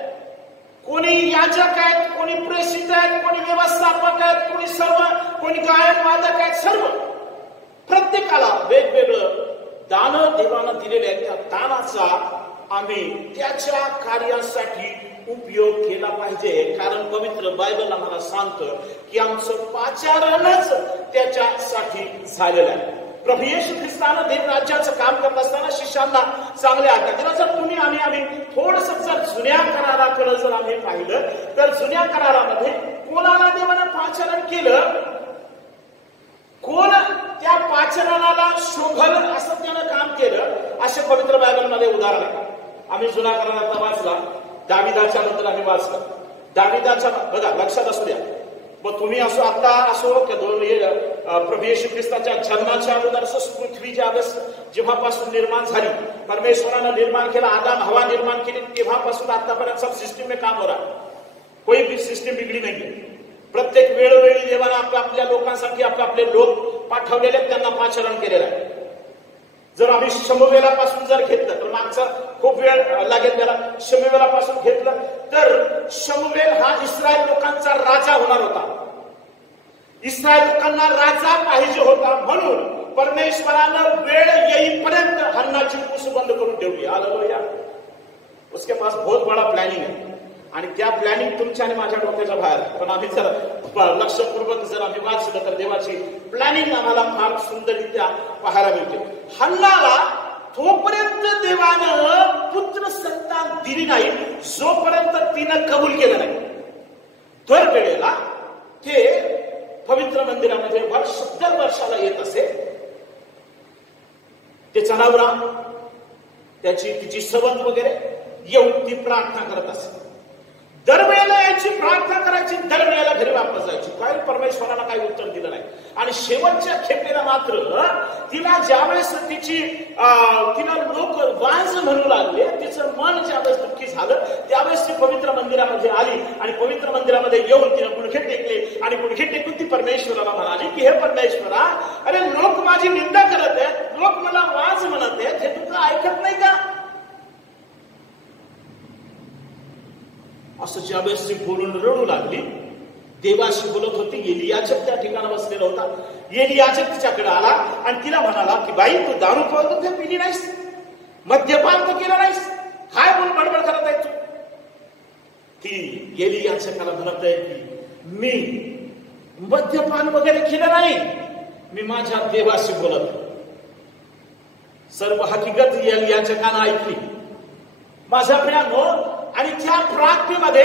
कोणी याजक आहेत, कोणी प्रेषित आहेत, कोणी व्यवस्थापक आहेत, कोणी सर्व, कोणी गायक वादक आहेत, सर्व प्रत्येकाला वेगवेगळं दान देवानं दिलेले आहेत. त्या दानाचा आम्ही त्याच्या कार्यासाठी उपयोग केला पाहिजे. कारण पवित्र बायबल आम्हाला सांगतं की आमचं पाचारणच त्याच्यासाठी झालेलं आहे. प्रभू येशू ख्रिस्तानं देव राज्याचं काम करत असताना शिष्यांना चांगले आज्ञा दिला. जर तुम्ही आम्ही थोडंसं जर जुन्या कराराकडे जर आम्ही पाहिलं तर जुन्या करारामध्ये कोणाला देवानं पाचारण केलं, कोण त्या पाचारणाला शोभल असं त्यानं काम केलं, असे पवित्र बायबलमध्ये उदाहरण आहे. आम्ही जुना करारात वाचला, दाविदाच्या बद्दल आम्ही वाचलं. दाविदाच्या बघा, लक्षात असू द्या, मग तुम्ही असो आता असो प्रभू येशू ख्रिस्ताच्या जन्माच्या अगोदर असो, पृथ्वी ज्यावेळेस जेव्हापासून निर्माण झाली, परमेश्वरानं निर्माण केला, आदम हवा निर्माण केली, तेव्हापासून आतापर्यंत सब सिस्टम में काम हो रहा, कोई भी सिस्टम बिगड़ी नाही. प्रत्येक वेळोवेळी देवानं आपल्या लोकांसाठी आपले लोक पाठवलेले, त्यांना पाचारण केलेलं आहे. जर आम्ही शमूवेलापासून जर घेतलं तर मागचा खूप वेळ लागेल त्याला. शमूवेलापासून घेतलं तर शमूवेल हा इस्रायल लोकांचा राजा होणार होता. इस्रायल लोकांना राजा पाहिजे होता, म्हणून परमेश्वरानं वेळ येईपर्यंत हन्नाची कुस बंद करून ठेवली. हालेलुया. उसके पास बहुत बड़ा प्लॅनिंग आहे आणि त्या प्लॅनिंग तुमच्या आणि माझ्या डोक्याच्या बाहेर. पण आम्ही जर लक्षपूर्वक जर आम्ही वाचलं तर देवाची प्लॅनिंग आम्हाला फार सुंदररित्या पाहायला मिळते. हन्नाला तोपर्यंत देवानं पुत्र संतान दिली नाही जोपर्यंत तिनं कबूल केलं नाही. दरवेळेला ते पवित्र मंदिरामध्ये दर वर्षाला येत असे. ते जनावरा तिची सवत वगैरे येऊन ती प्रार्थना करत असे. दरवेळेला याची प्रार्थना करायची, दरवेळेला घरी वापस जायची. काय परमेश्वराला काही उत्तर दिलं नाही. आणि शेवटच्या खेपेला मात्र तिला ज्यावेळेस तिला लोक वाज म्हणू लागले, तिचं मन ज्यावेळेस दुःखी झालं, त्यावेळेस ती पवित्र मंदिरामध्ये आली आणि पवित्र मंदिरामध्ये येऊन तिने गुडघे टेकले आणि गुडघे टेकून ती परमेश्वराला म्हणाली की हे परमेश्वरा, अरे लोक माझी निंदा करत आहेत, लोक मला वाज म्हणत आहेत, हे तू ऐकत नाही का? असं ज्यावेळेस ती बोलून रडू लागली, देवाशी बोलत होती. एलियाजक त्या ठिकाणी बसलेला होता. एलियाजक तिच्याकडे आला आणि तिला म्हणाला की बाई, तू दारू पिली नाहीस, मद्यपान तर केलं नाहीस, काय बोल बडबड करत आहे तू? ती एलियाजकाला म्हणत आहे की मी मद्यपान वगैरे केलं नाही, मी माझ्या देवाशी बोलत. सर्व हकीकत एलियाजकानं ऐकली. माझ्या प्रियानो, आणि त्या प्रार्थनेमध्ये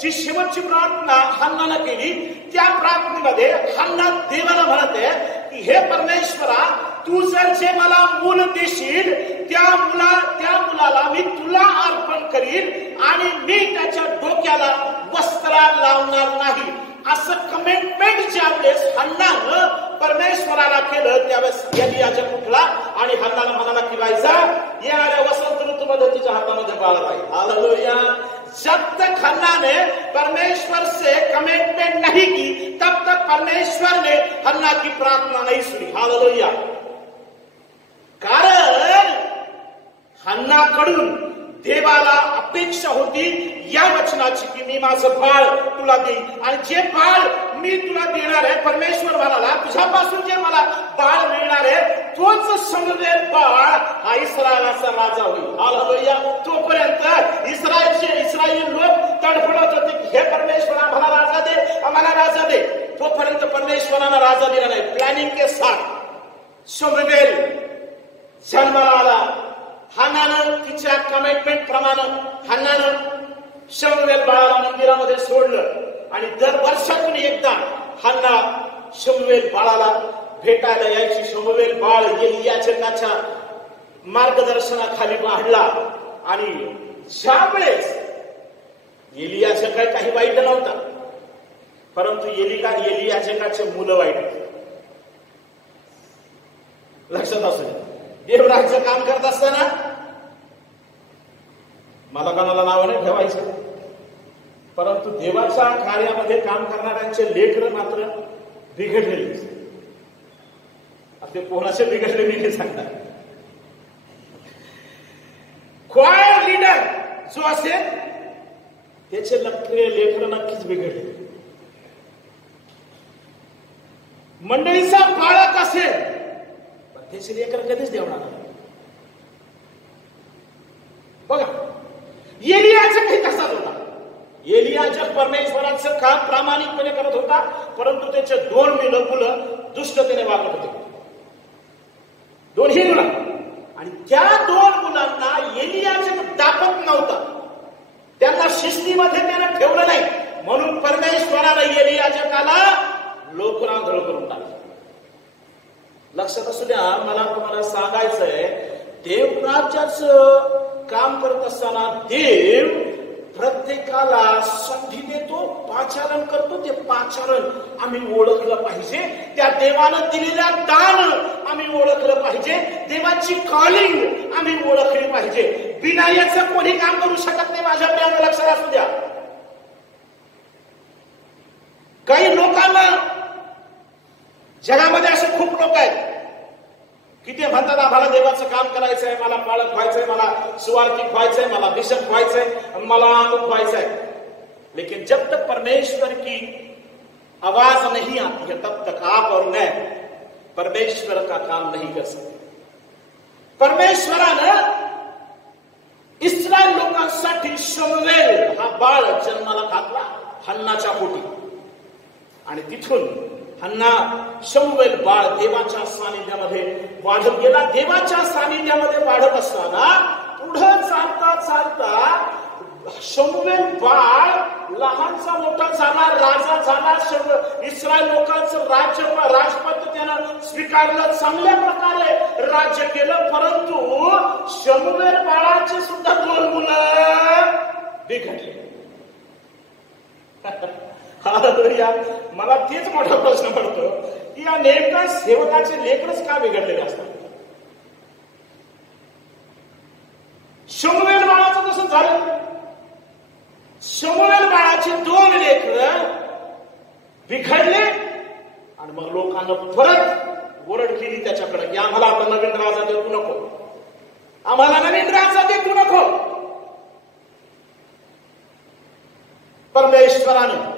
जी शेवटची प्रार्थना हन्नानं केली, त्या प्रार्थनेमध्ये हन्ना देवाला म्हणत आहे की हे परमेश्वरा, तू जर जे मला मूल देशील त्या मुलाला मी तुला अर्पण करीन आणि मी त्याच्या डोक्याला वस्त्र लावणार नाही. असं कमिटमेंट ज्यावेळेस हन्नानं परमेश्वराला केलं, त्यावेळेस एलियाजक उठला आणि हन्नाला म्हणाला की बाई जा, येणाऱ्या वसंत ऋतूमध्ये तुझ्या हातामध्ये बाळ राहील. हालेलुया. जब तक हन्ना ने परमेश्वर से कमिटमेंट नहीं की, तब तक परमेश्वर ने हन्ना की प्रार्थना नहीं सुनी. हालेलुया. कारण हन्नाकडून देवाला अपेक्षा होती या वचनाची की मी माझं बाळ तुला देईन आणि जे बाळ मी तुला देणार आहे, परमेश्वर म्हणाला तुझ्यापासून जे मला बाळ मिळणार आहे तोच शमूएल बाळ हा इस्रायलाचा राजा होईल. हालेलुया. तोपर्यंत इस्रायली लोक तडफडत होते की हे परमेश्वर आम्हाला राजा दे, आम्हाला राजा दे. तोपर्यंत परमेश्वरानं राजा दिला नाही. प्लॅनिंग के साथ शमूएल जन्माला आला. हन्नानं तिच्या कमिटमेंट प्रमाणे हन्नानं शमूएल बाळाला मंदिरामध्ये सोडलं आणि दर वर्षातून एकदा हन्ना शमूएल बाळाला भेटायला यायची. शमूएल बाळ याजकाच्या मार्गदर्शनाखाली वाढला आणि ज्यावेळेस याजक काही वाईट नव्हता, परंतु याजकाचे मुलं वाईट होते. लक्षात असू द्या. देवराजचं काम करत असताना मला कोणाला नाव नाही ठेवायचं, परंतु देवाच्या कार्यामध्ये काम करणाऱ्यांचे लेकर मात्र बिघडलेले. ते कोणाचे बिघडले मी हे सांगणार. क्वायर लीडर जो असेल त्याचे लेकर नक्कीच बिघडले. मंडळीचा पाळक असेल पण त्याचे लेकर कधीच देवणार नाही. बघा एलियाचा काही तसाच होता. एलियाच्या परमेश्वराचं काम प्रामाणिकपणे करत होता, परंतु त्याचे 2 मुलं दुष्टतेने वागत होते. 2ही मुलं. आणि त्या 2 मुलांना एलियाचं दाखवत नव्हता. त्यांना शिस्तीमध्ये त्यानं ठेवलं नाही. म्हणून परमेश्वरानं एलियाजकाला लोकरांधळ करून टाकलं. लक्षात असू द्या. मला तुम्हाला सांगायचंय, देवराज्याचं काम करत असताना देव प्रत्येकाला संधी देतो, पाचारण करतो. ते पाचारण आम्ही ओळखलं पाहिजे. त्या देवानं दिलेल्या दान आम्ही ओळखलं पाहिजे. देवाची कॉलिंग आम्ही ओळखली पाहिजे. बिना याचं कोणी काम करू शकत नाही. माझ्या प्रियांना लक्षात असू द्या. काही लोकांना जगामध्ये असे खूप लोक आहेत की ते म्हणतात आम्हाला देवाचं काम करायचंय, मला पाळक व्हायचंय, मला सुवार्थिक व्हायचंय, मला बिशप व्हायचंय, मला अमुक व्हायचंय. लेकिन जब तक परमेश्वर की आवाज नहीं आती है तब तक आप और मैं परमेश्वर का काम नहीं कर सकते. परमेश्वरानं इस्रायल लोकांसाठी शमूएल हा बाळ जन्माला घातला हन्नाच्या पोटी. आणि तिथून हन्ना शमूएल बाळ देवाच्या सानिध्यामध्ये वाढत गेला. देवाच्या सानिध्यामध्ये वाढत असताना पुढे चालता चालता शमूएल बाळ लहानचा मोठा झाला, राजा झाला. इस्रायल लोकांचं राजपद त्यानं स्वीकारलं, चांगल्या प्रकारे राज्य केलं. परंतु शमूएल बाळाचे सुद्धा 2 मुलं बिघडले. मला तेच मोठा प्रश्न पडतो की या नेमका सेवकाचे लेकरच का बिघडलेले असतात. शमूएल बाळाचं तसं झालं. शमूएल बाळाचे 2 लेकर बिघडले आणि मग लोकांना परत ओरड केली त्याच्याकडे की आम्हाला आता नवीन राजा देऊ नको, आम्हाला नवीन राजा देऊ नको. परमेश्वराने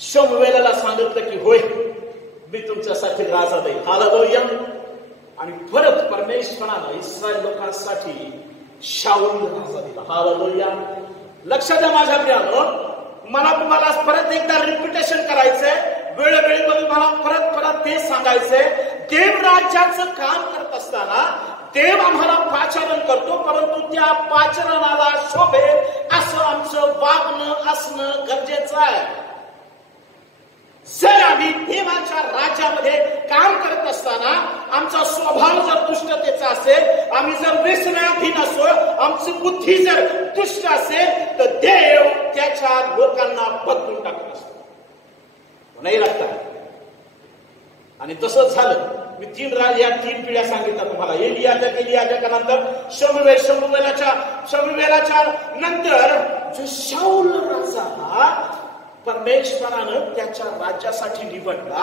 शमूएलला सांगितलं की होय मी तुमच्यासाठी राजा देईन. हालेलुया. आणि परत परमेश्वरानं इस्रायल लोकांसाठी शाऊल राजा दिला. हालेलुया. लक्षात द्या माझ्या प्रियानो, मला तुम्हाला परत एकदा रिपिटेशन करायचंय. वेळोवेळी मला परत तेच सांगायचंय. देव राज्याचं काम करत असताना देव आम्हाला पाचारण करतो, परंतु त्या पाचारणाला शोभेल असं आमचं वागणं असणं गरजेचं आहे. जर आम्ही देवाच्या राज्यामध्ये काम करत असताना आमचा स्वभाव जर दुष्टतेचा असेल, आम्ही जर व्यसनाधीन असो, आमची बुद्धी जर दुष्ट असेल, तर देव त्याच्या लोकांना बदलून टाकत असतो. नाही लागतात. आणि तसंच झालं. मी 3 पिढ्या सांगितल्या तुम्हाला. एलियाजकानंतर शमूएलाच्या नंतर जो शाऊल राजा परमेश्वरानं त्याच्या राज्यासाठी निवडला.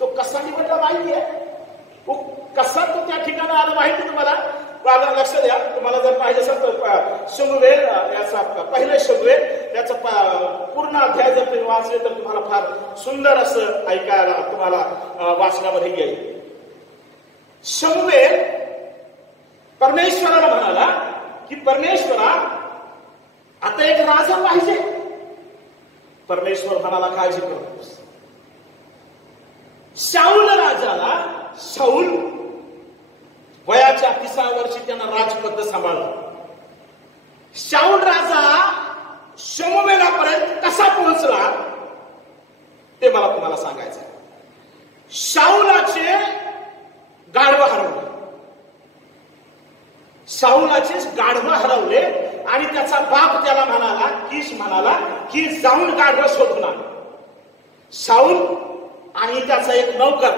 तो कसा निवडला माहिती आहे? कसा तो त्या ठिकाणी आला माहिती तुम्हाला? लक्ष द्या. तुम्हाला जर पाहिजे असेल तर शमूएल याचा पहिला शमूएल याचा पूर्ण अध्याय जर तुम्ही वाचले तर तुम्हाला फार सुंदर असं ऐकायला तुम्हाला वाचनामध्ये येईल. शमूएल परमेश्वराला म्हणाला की परमेश्वरा, आता एक राजा पाहिजे. परमेश्वर म्हणाला, काळजी करू नकोस. शाऊल राजाला, शाऊल वयाच्या 30व्या वर्षी त्यांना राजपद सांभाळलं. शाऊल राजा शमूएलापर्यंत कसा पोहोचला ते मला तुम्हाला सांगायचं. शाऊलाचे गाढव हरवले. शाऊलाचे गाढव हरवले आणि त्याचा बाप त्याला म्हणाला, कीश म्हणाला की जाऊन गाढव शोधून आण. शाऊल आणि त्याचा एक नौकर,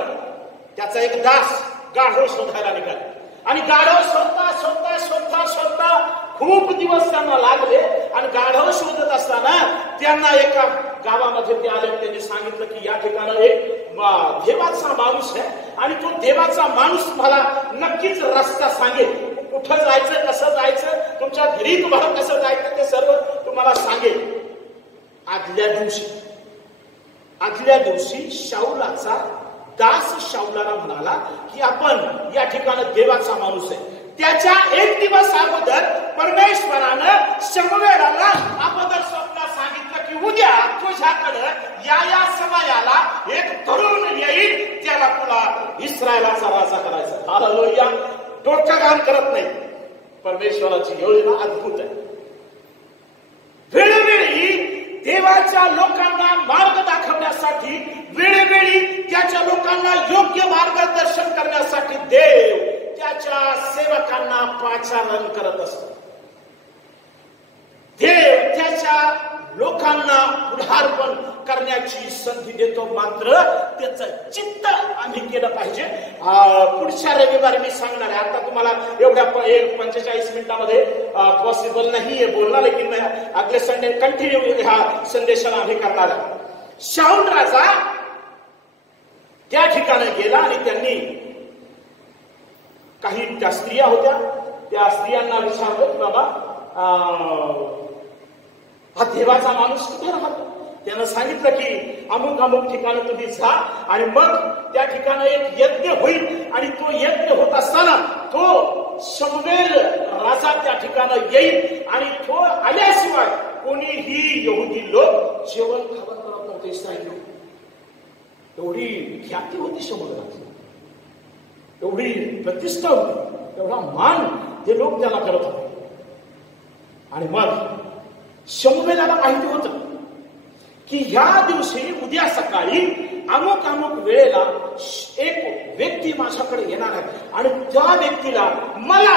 त्याचा एक दास गाढव शोधायला निघाले आणि गाढव शोधता शोधता शोधता शोधता खूप दिवस त्यांना लागले. आणि गाढव शोधत असताना त्यांना एका गावामध्ये ते आले. त्यांनी सांगितलं की या ठिकाणी एक देवाचा माणूस आहे आणि तो देवाचा माणूस मला नक्कीच रस्ता सांगेल. कुठं जायचं, कसं जायचं, तुमच्या घरी तुम्हाला कसं जायचं ते सर्व तुम्हाला सांगेल. आदल्या दिवशी शाऊलाचा दास शाऊलाला म्हणाला की आपण या ठिकाणी देवाचा माणूस आहे. त्याच्या एक दिवस अगोदर परमेश्वरानं शमूएलाला अगोदर स्वप्नात सांगितलं की उद्या तुझ्याकडे या समयाला एक तरुण येईल, त्याला तुला इस्रायलाचा राजा करायचा. हालेलुया. डोकं घाण करत नाही. परमेश्वराची योजना अद्भुत आहे. वेळोवेळी देवाच्या लोकांना मार्ग दाखवण्यासाठी, वेळोवेळी त्याच्या लोकांना योग्य मार्गदर्शन करण्यासाठी देव त्याच्या सेवकांना पाचारण करत असतो. देव त्याच्या लोकांना पुढारपण करण्याची संधी देतो. मात्र त्याचं चित्त आम्ही केलं पाहिजे. पुढच्या रविवारी मी सांगणार आहे. आता तुम्हाला एवढ्या 45 मिनिटामध्ये पॉसिबल नाहीये बोलणं, लेकिन अगले संडे कंटिन्यू ह्या संदेशाला आम्ही करणार आहे. शाऊल राजा त्या ठिकाणी गेला आणि त्यांनी काही त्या स्त्रिया होत्या, त्या स्त्रियांना विचारलं, बाबा हा देवाचा माणूस कुठे राहतो? त्यानं सांगितलं की अमुक अमुक ठिकाणी तुम्ही जा आणि मग त्या ठिकाणी एक यज्ञ होईल आणि तो यज्ञ होत असताना तो शमूएल राजा त्या ठिकाणी येईल आणि तो आल्याशिवाय कोणीही यहुदी लोक जेवण खावण करत नव्हते. इस्रायल लोक एवढी ख्याती होती शमूएलाची, एवढी प्रतिष्ठा होती, एवढा मान ते लोक त्याला करत होते. आणि मग शमूएलाला माहिती होतं की ह्या दिवशी उद्या सकाळी अमुक अमुक वेळेला एक व्यक्ती माझ्याकडे येणार आहे आणि त्या व्यक्तीला मला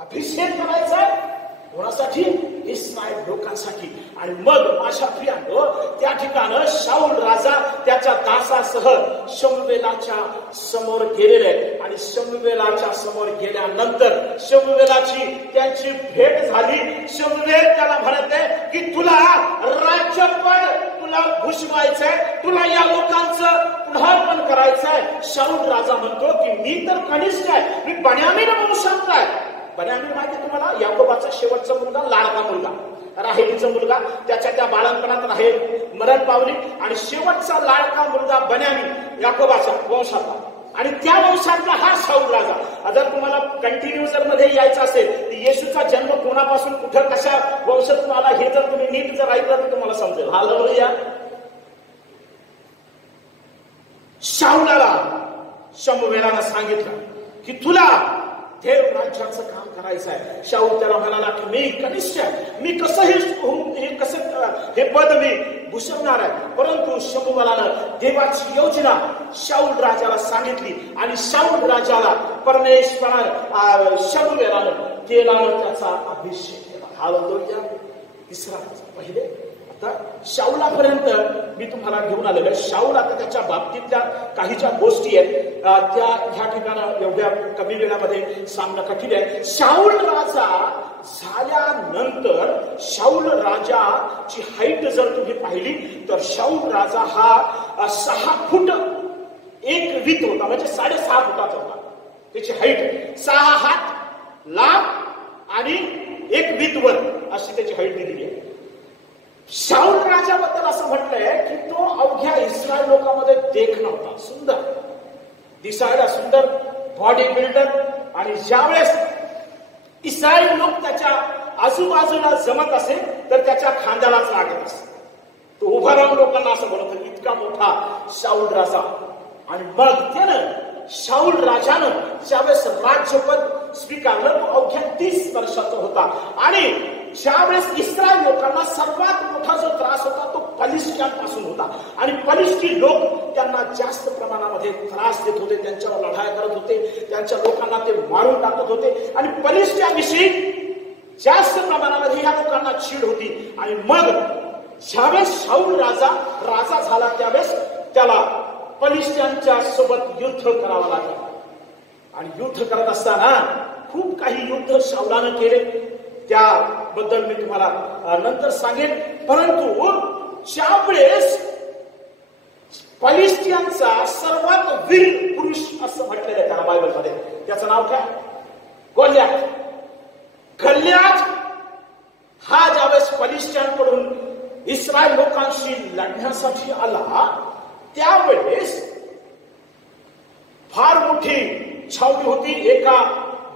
अभिषेक करायचा आहे. कोणासाठी? इस्रायल लोकांसाठी. आणि मग माझ्या प्रियांनो, त्या ठिकाणी शाऊल राजा त्याच्या दासासह शमूएलाच्या समोर गेलेले आणि शमूएलाच्या समोर गेल्यानंतर शमूएलाची त्यांची भेट झाली. शमूएल त्याला म्हणत आहे की तुला राज्यपद तुला भूषवायचंय, तुला या लोकांचं पुढारपण करायचंय. शाऊल राजा म्हणतो की मी तर कनिष्ठ आहे, मी बन्यामीन वंशातला आहे. बन्यामीन माहिती तुम्हाला? याकोबाचा शेवटचा मुलगा, लाडका मुलगा, राहेलीचा मुलगा. त्याच्या त्या बाळणपणात राहेल मरण पावली आणि शेवटचा लाडका मुलगा बन्यामीन याकोबाचा वंशातला आणि त्या वंशातला हा शाऊल राजा. जर तुम्हाला कंटिन्यू जर मध्ये यायचं असेल तर येशूचा जन्म कोणापासून कुठं कशा वंशातून आला हे जर तुम्ही नीट जर ऐकलं तर तुम्हाला समजेल. हालेलुया. शाऊलाला शमूएलानं सांगितलं की तुला देव राज्याचं काम करायचं आहे. शाऊल त्याला म्हणाला की मी कनिष्ठ आहे, मी कसं हे पद मी भूषवणार आहे. परंतु शमूएलानं देवाची योजना शाऊल राजाला सांगितली आणि शाऊल राजाला परमेश्वरानं शमूएलानं तेलानं त्याचा अभिषेक केला. हालेलुया. तिसरा पहिले आता शाऊलापर्यंत मी तुम्हाला घेऊन आलेलो आहे. शाऊल आता त्याच्या बाबतीतल्या काही ज्या गोष्टी आहेत त्या ह्या ठिकाणी एवढ्या कमी वेळामध्ये सांगणं कठीण आहे. शाऊल राजा झाल्यानंतर शाऊल राजाची हाईट जर तुम्ही पाहिली तर शाऊल राजा हा 6 फूट 1 वीत होता, म्हणजे 6.5 फुटाचा होता. त्याची हाईट 6 हात लांब आणि 1 वीत वर अशी त्याची हाईट दिलेली आहे. शाऊल राजाबद्दल असं म्हटलंय की तो अवघ्या इस्रायल लोकांमध्ये देखणा होता, सुंदर दिसायला, सुंदर बॉडी बिल्डर. आणि ज्यावेळेस इस्रायल लोक त्याच्या आजूबाजूला जमत असे तर त्याच्या खांद्यालाच लागत असे. तो उभा राहून लोकांना असं म्हणत, इतका मोठा शाऊल राजा. आणि मग त्यानं शाऊल राजानं ज्यावेळेस राज्यपद स्वीकारलं तो अवघ्या 30 वर्षाचा होता. आणि ज्यावेळेस इस्रायल लोकांना सर्वात मोठा जो त्रास होता तो पलिश्त्यांपासून होता. आणि पलिश्ती लोक त्यांना जास्त प्रमाणामध्ये त्रास देत होते, त्यांच्यावर लढाई करत होते, त्यांच्या लोकांना ते मारून टाकत होते. आणि पलिश्त्याविषयी जास्त प्रमाणामध्ये या लोकांना चीड होती. आणि मग ज्यावेळेस शाऊल राजा झाला त्यावेळेस त्याला पलिश्त्यांच्या सोबत युद्ध करावं लागलं. आणि युद्ध करत असताना खूप काही युद्ध शाऊलानं केले, त्याबद्दल मी तुम्हाला नंतर सांगेन. परंतु ज्यावेळेस पलिश्त्यांचा सर्वात वीर पुरुष असं म्हटलेलं आहे त्याला बायबलमध्ये, त्याचं नाव काय? गोल्याथ. गोल्याथ हा ज्यावेळेस पलिश्त्यांकडून इस्रायल लोकांशी लढण्यासाठी आला त्यावेळेस फार मोठी छावणी होती. एका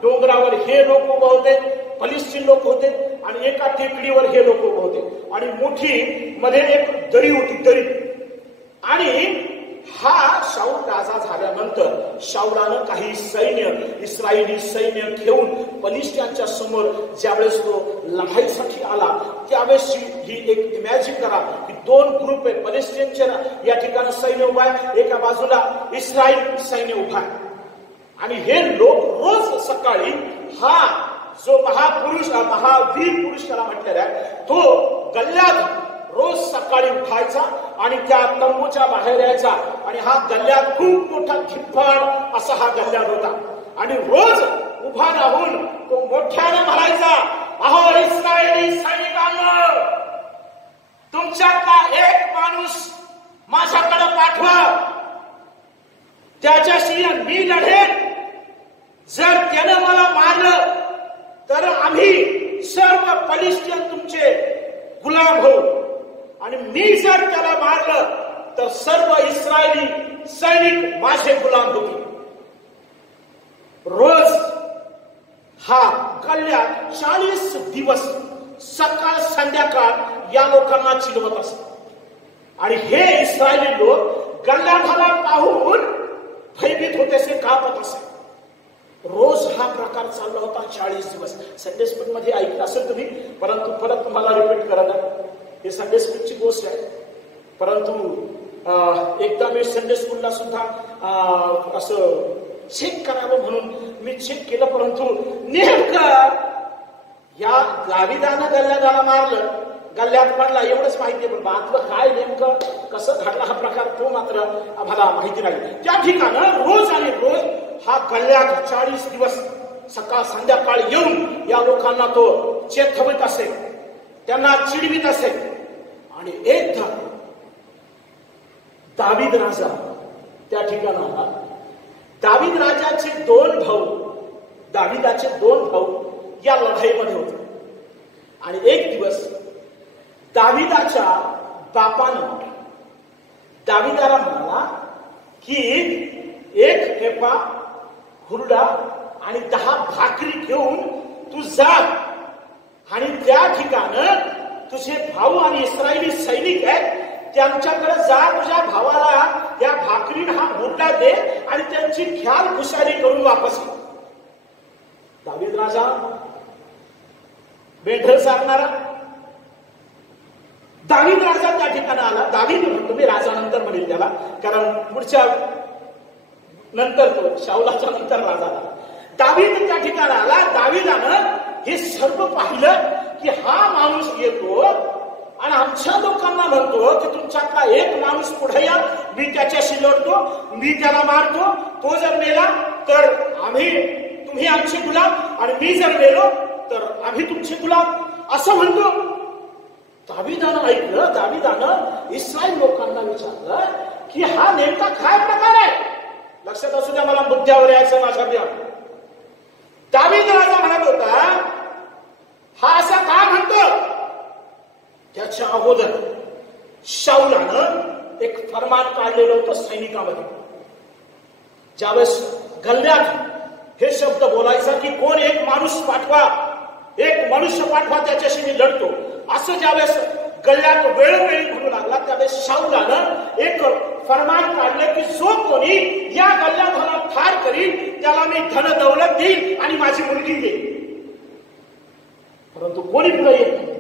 डोंगरावर हे लोक उभे होते, पलिश्तीन लोक होते, आणि एका टेकडीवर हे लोक उभे होते. आणि मोठी मध्ये एक दरी होती, दरी. आणि हा शाऊल राजा झाल्यानंतर शाऊलानं काही सैन्य, इस्रायली सैन्य घेऊन पलिश्त्यांच्या समोर ज्यावेळेस तो लढाईसाठी आला त्यावेळेस ही एक इमॅजिन करा की 2 ग्रुप आहे. पलिश्तीनचे या ठिकाणी सैन्य उभा आहे, एका बाजूला इस्रायल सैन्य उभा आहे. आणि हे लोक रोज सकाळी हा जो महापुरुष, महावीर पुरुष त्याला म्हटलेला आहे, तो गोल्याथ रोज सकाळी उठायचा आणि त्या तंबूच्या बाहेर यायचा. आणि हा गोल्याथ खूप मोठा धिप्पाड असा हा गोल्याथ होता. आणि रोज उभा राहून तो मोठ्याने म्हणायचा, अहो इस्रायली सैनिकांनो, तुमच्यातला एक माणूस माझ्याकडे पाठवा, त्याच्याशी मी लढेन. जर त्यानं मला मारलं तर आम्ही सर्व पलिश्तियन तुमचे गुलाम होऊ. आणि मी जर त्याला मारलं तर सर्व इस्रायली सैनिक माझे गुलाम होतील. रोज हा गोल्याथ 40 दिवस सकाळ संध्याकाळ या लोकांना चिडवत असत. आणि हे इस्रायली लोक गोल्याथाला पाहून भयभीत होते, असे कापत असे. रोज हा प्रकार चालला होता 40 दिवस. संडे स्कूल मध्ये ऐकलं असेल तुम्ही, परंतु परत तुम्हाला रिपीट करत आहे. हे संडे स्कूलची गोष्ट आहे. परंतु एकदा मी संडे स्कूलला सुद्धा असं चेक करावं म्हणून मी चेक केलं, परंतु नेमकं या दाविदानं गोल्याथाला मारलं, गोल्याथ पडला एवढंच माहिती आहे. पण आतलं काय नेमकं कसं घडला हा प्रकार तो मात्र आम्हाला माहिती नाही. त्या ठिकाणी रोज आणि रोज हा गोल्याथ 40 दिवस सकाळ संध्याकाळ येऊन या लोकांना तो चेतवत असे, त्यांना चिडवित असे. आणि एकदा दावीद राजा त्या ठिकाणाला, दावीद राजाचे 2 भाऊ, दाविदाचे 2 भाऊ या लढाईमध्ये होते. आणि एक दिवस दाविदाच्या बापानं दाविदाला म्हणाला की 1 ठेपा हुरडा आणि 10 भाकरी घेऊन तू जा आणि त्या ठिकाणी तुझे भाऊ आणि इस्रायली सैनिक आहेत त्यांच्याकडे जा, तुझ्या भावाला या भाकरीन हा हुरडा दे आणि त्यांची ख्याल खुशाली करून वापस ये. दावीद राजा मेंढर सांगणारा दावीद राजा त्या ठिकाणी आला. दावीद म्हणतो, मी राजा नंतर म्हणेल त्याला, कारण पुढच्या नंतर तो शाऊलाच्या नंतर राजा आला. दावीद त्या ठिकाणी आला. दावीदानं हे सर्व पाहिलं की हा माणूस येतो आणि आमच्या लोकांना म्हणतो की तुमच्यातला एक माणूस पुढे या, मी त्याच्याशी लढतो, मी त्याला मारतो, तो जर मेला तर तुम्ही आमचे गुलाम आणि मी जर मेलो तर आम्ही तुमचे गुलाम, असं म्हणतो. दाविदानं ऐकलं. दाविदानं इस्रायल लोकांना विचारलं की हा नेमका काय प्रकार आहे. लक्षात असू द्या, मला मुद्द्यावर यायचं माझ्या बिया. दावीद राजा म्हणत होता, हा असा का म्हणतो. त्याच्या अगोदर शाऊलानं एक फरमान काढलेलं होतं सैनिकामध्ये. ज्यावेळेस गोल्याथ हे शब्द बोलायचा की कोण एक माणूस पाठवा, एक मनुष्य पाठवा, त्याच्याशी मी लढतो. असं ज्यावेळेस गल्ल्यात वेळोवेळी म्हणू लागला त्यावेळेस शाऊलानं एक फरमान काढलं की जो कोणी या गल्ल्याला ठार करील त्याला मी धन दौलत देईन आणि माझी मुलगी देईन. परंतु कोणी पुढे येत नाही.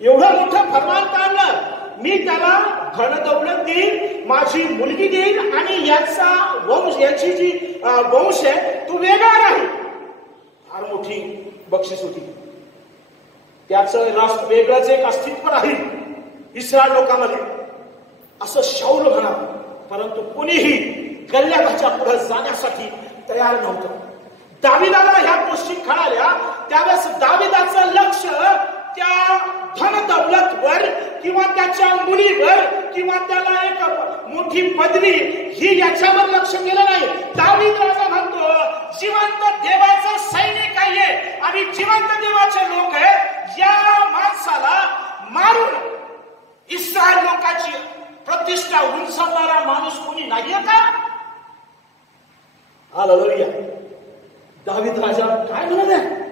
एवढं मोठं फरमान काढलं, मी त्याला धन दौलत देईन, माझी मुलगी देईन आणि याचा वंश, याची जी वंश आहे तो वेगळा राहील. फार मोठी बक्षीस होती. त्याचं राष्ट्र वेगळंच एक अस्तित्व राहील इस्रायल लोकांमध्ये, असं शाऊल म्हणा. परंतु कोणीही गल्ल्याच्या पुढे जाण्यासाठी तयार नव्हतं. दाविदाला ह्या गोष्टी कळाल्या त्यावेळेस दाविदाचं लक्ष त्या धन दौलतवर किंवा त्याच्या मुलीवर किंवा त्याला एक मोठी पदवी ही याच्यावर लक्ष गेलं नाही. दावीद राजा म्हणतो जिवंत देवाचा सैनिक आहे आणि जिवंत देवाचे लोक आहेत, या माणसाला मारून इस्रायल लोकांची प्रतिष्ठा उंचावणारा माणूस कोणी नाहीये का? हालेलुया. दावीद राजा काय म्हणत आहे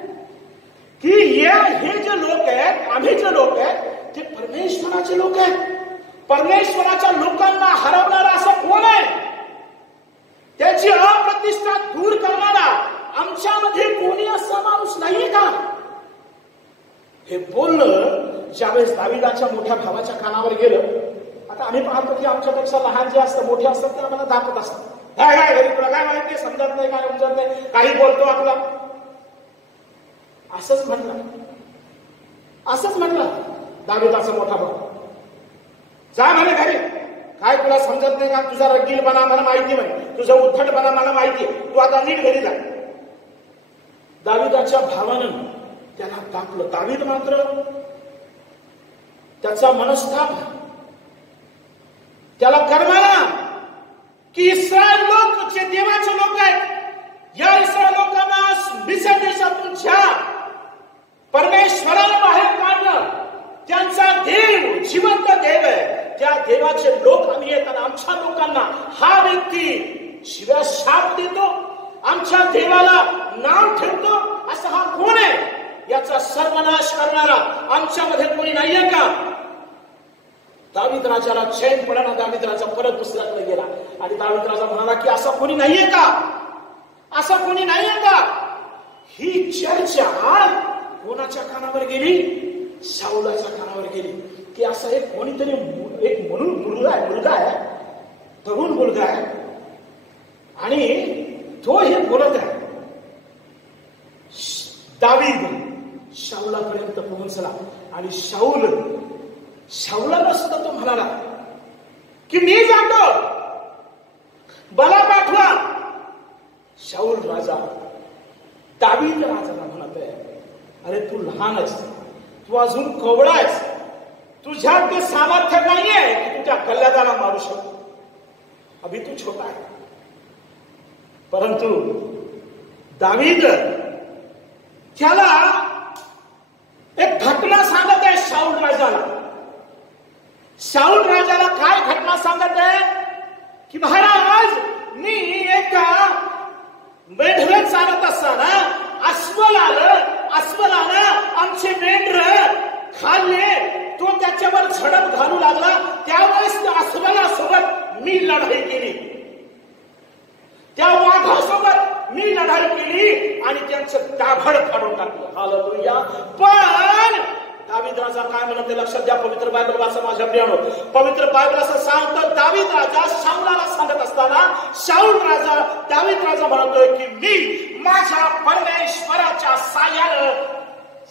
की हे जे लोक आहेत, आम्ही जे लोक आहेत ते परमेश्वराचे लोक आहेत. परमेश्वराच्या लोकांना हरवणारा असं कोण आहे? त्याची अप्रतिष्ठा दूर करणारा आमच्यामध्ये कोणी असा माणूस नाहीये का? हे बोलणं ज्यावेळेस दाविदाच्या मोठ्या भावाच्या कानावर गेलं. आता आम्ही पाहतो की आमच्यापेक्षा लहान जे असतं, मोठे असतात ते आम्हाला दाखवत असतात. काय घरी तुला काय माहिती, समजत नाही, काय समजत नाही, काही बोलतो आपला. असंच म्हटलं दाविदाचा मोठा भाऊ. जा म्हणे घरी, काय तुला समजत नाही का, तुझा रगीलपणा मला माहिती म्हणे, तुझा उद्धटपणा मला माहिती, तू आता नीट घरी जा. दाविदाच्या भावानं त्याला दाखवलं. दावीद मात्र त्याचा मनस्ताप त्याला करमाला की इस्रायल लोक जे देवाचे लोक आहेत, या इस्रायल लोकांना मिसर देशातून ज्या परमेश्वराला बाहेर काढलं, त्यांचा देव जिवंत देव आहे, त्या देवाचे लोक आम्ही आहेत आणि आमच्या लोकांना हा व्यक्ती शिव्या शाप देतो, आमच्या देवाला नाव ठेवतो, असा हा कोण आहे? याचा सर्वनाश करणारा आमच्यामध्ये कोणी नाहीये का? दावीद राजाला चैन पडला. दावीद राजा परत दुसऱ्याकडे गेला आणि दावीद राजा म्हणाला की असा कोणी नाहीये का, असा कोणी नाहीये का? ही चर्चा कोणाच्या कानावर गेली? शाऊलाच्या कानावर गेली की असं एक कोणीतरी एक म्हणून मुलगा आहे, तरुण मुलगा आहे आणि तो हे बोलत आहे. दावीद शाऊलापर्यंत पोहोचला आणि शाऊला सुद्धा तो म्हणाला की मी जातो, बला पाठवा. शाऊल राजा दावीद राजाला म्हणत आहे, अरे तू लहान आहेस, तू अजून कोवळा आहेस, तुझ्यात ते सामर्थ्य नाहीये की तुझ्या गल्ल्यादाला मारू शकतो, अभि तू छोटा आहे. परंतु दावीद त्याला एक घटना सांगत आहे शाऊल राजाला. शाऊल राजाला काय घटना सांगत आहे की महाराज, मी एका मेंढर चालत असताना अस्वलानं आमचे मेंढर खाल्ले, तो त्याच्यावर झडप घालू लागला. त्यावेळेस त्या अस्वलासोबत मी लढाई केली, त्या वाघासोबत मी लढाई केली आणि त्यांचं दाभड काढून टाकलं. हालेलुया. पण दावीद राजा काय म्हणत ते लक्षात द्या. पवित्र बायबल वाचा माझ्या प्रियानो. पवित्र बायबल असं सांगतं, दावीद राजा शाऊलाला सांगत असताना दावीद राजा म्हणतोय की मी माझ्या परमेश्वराच्या साह्यानं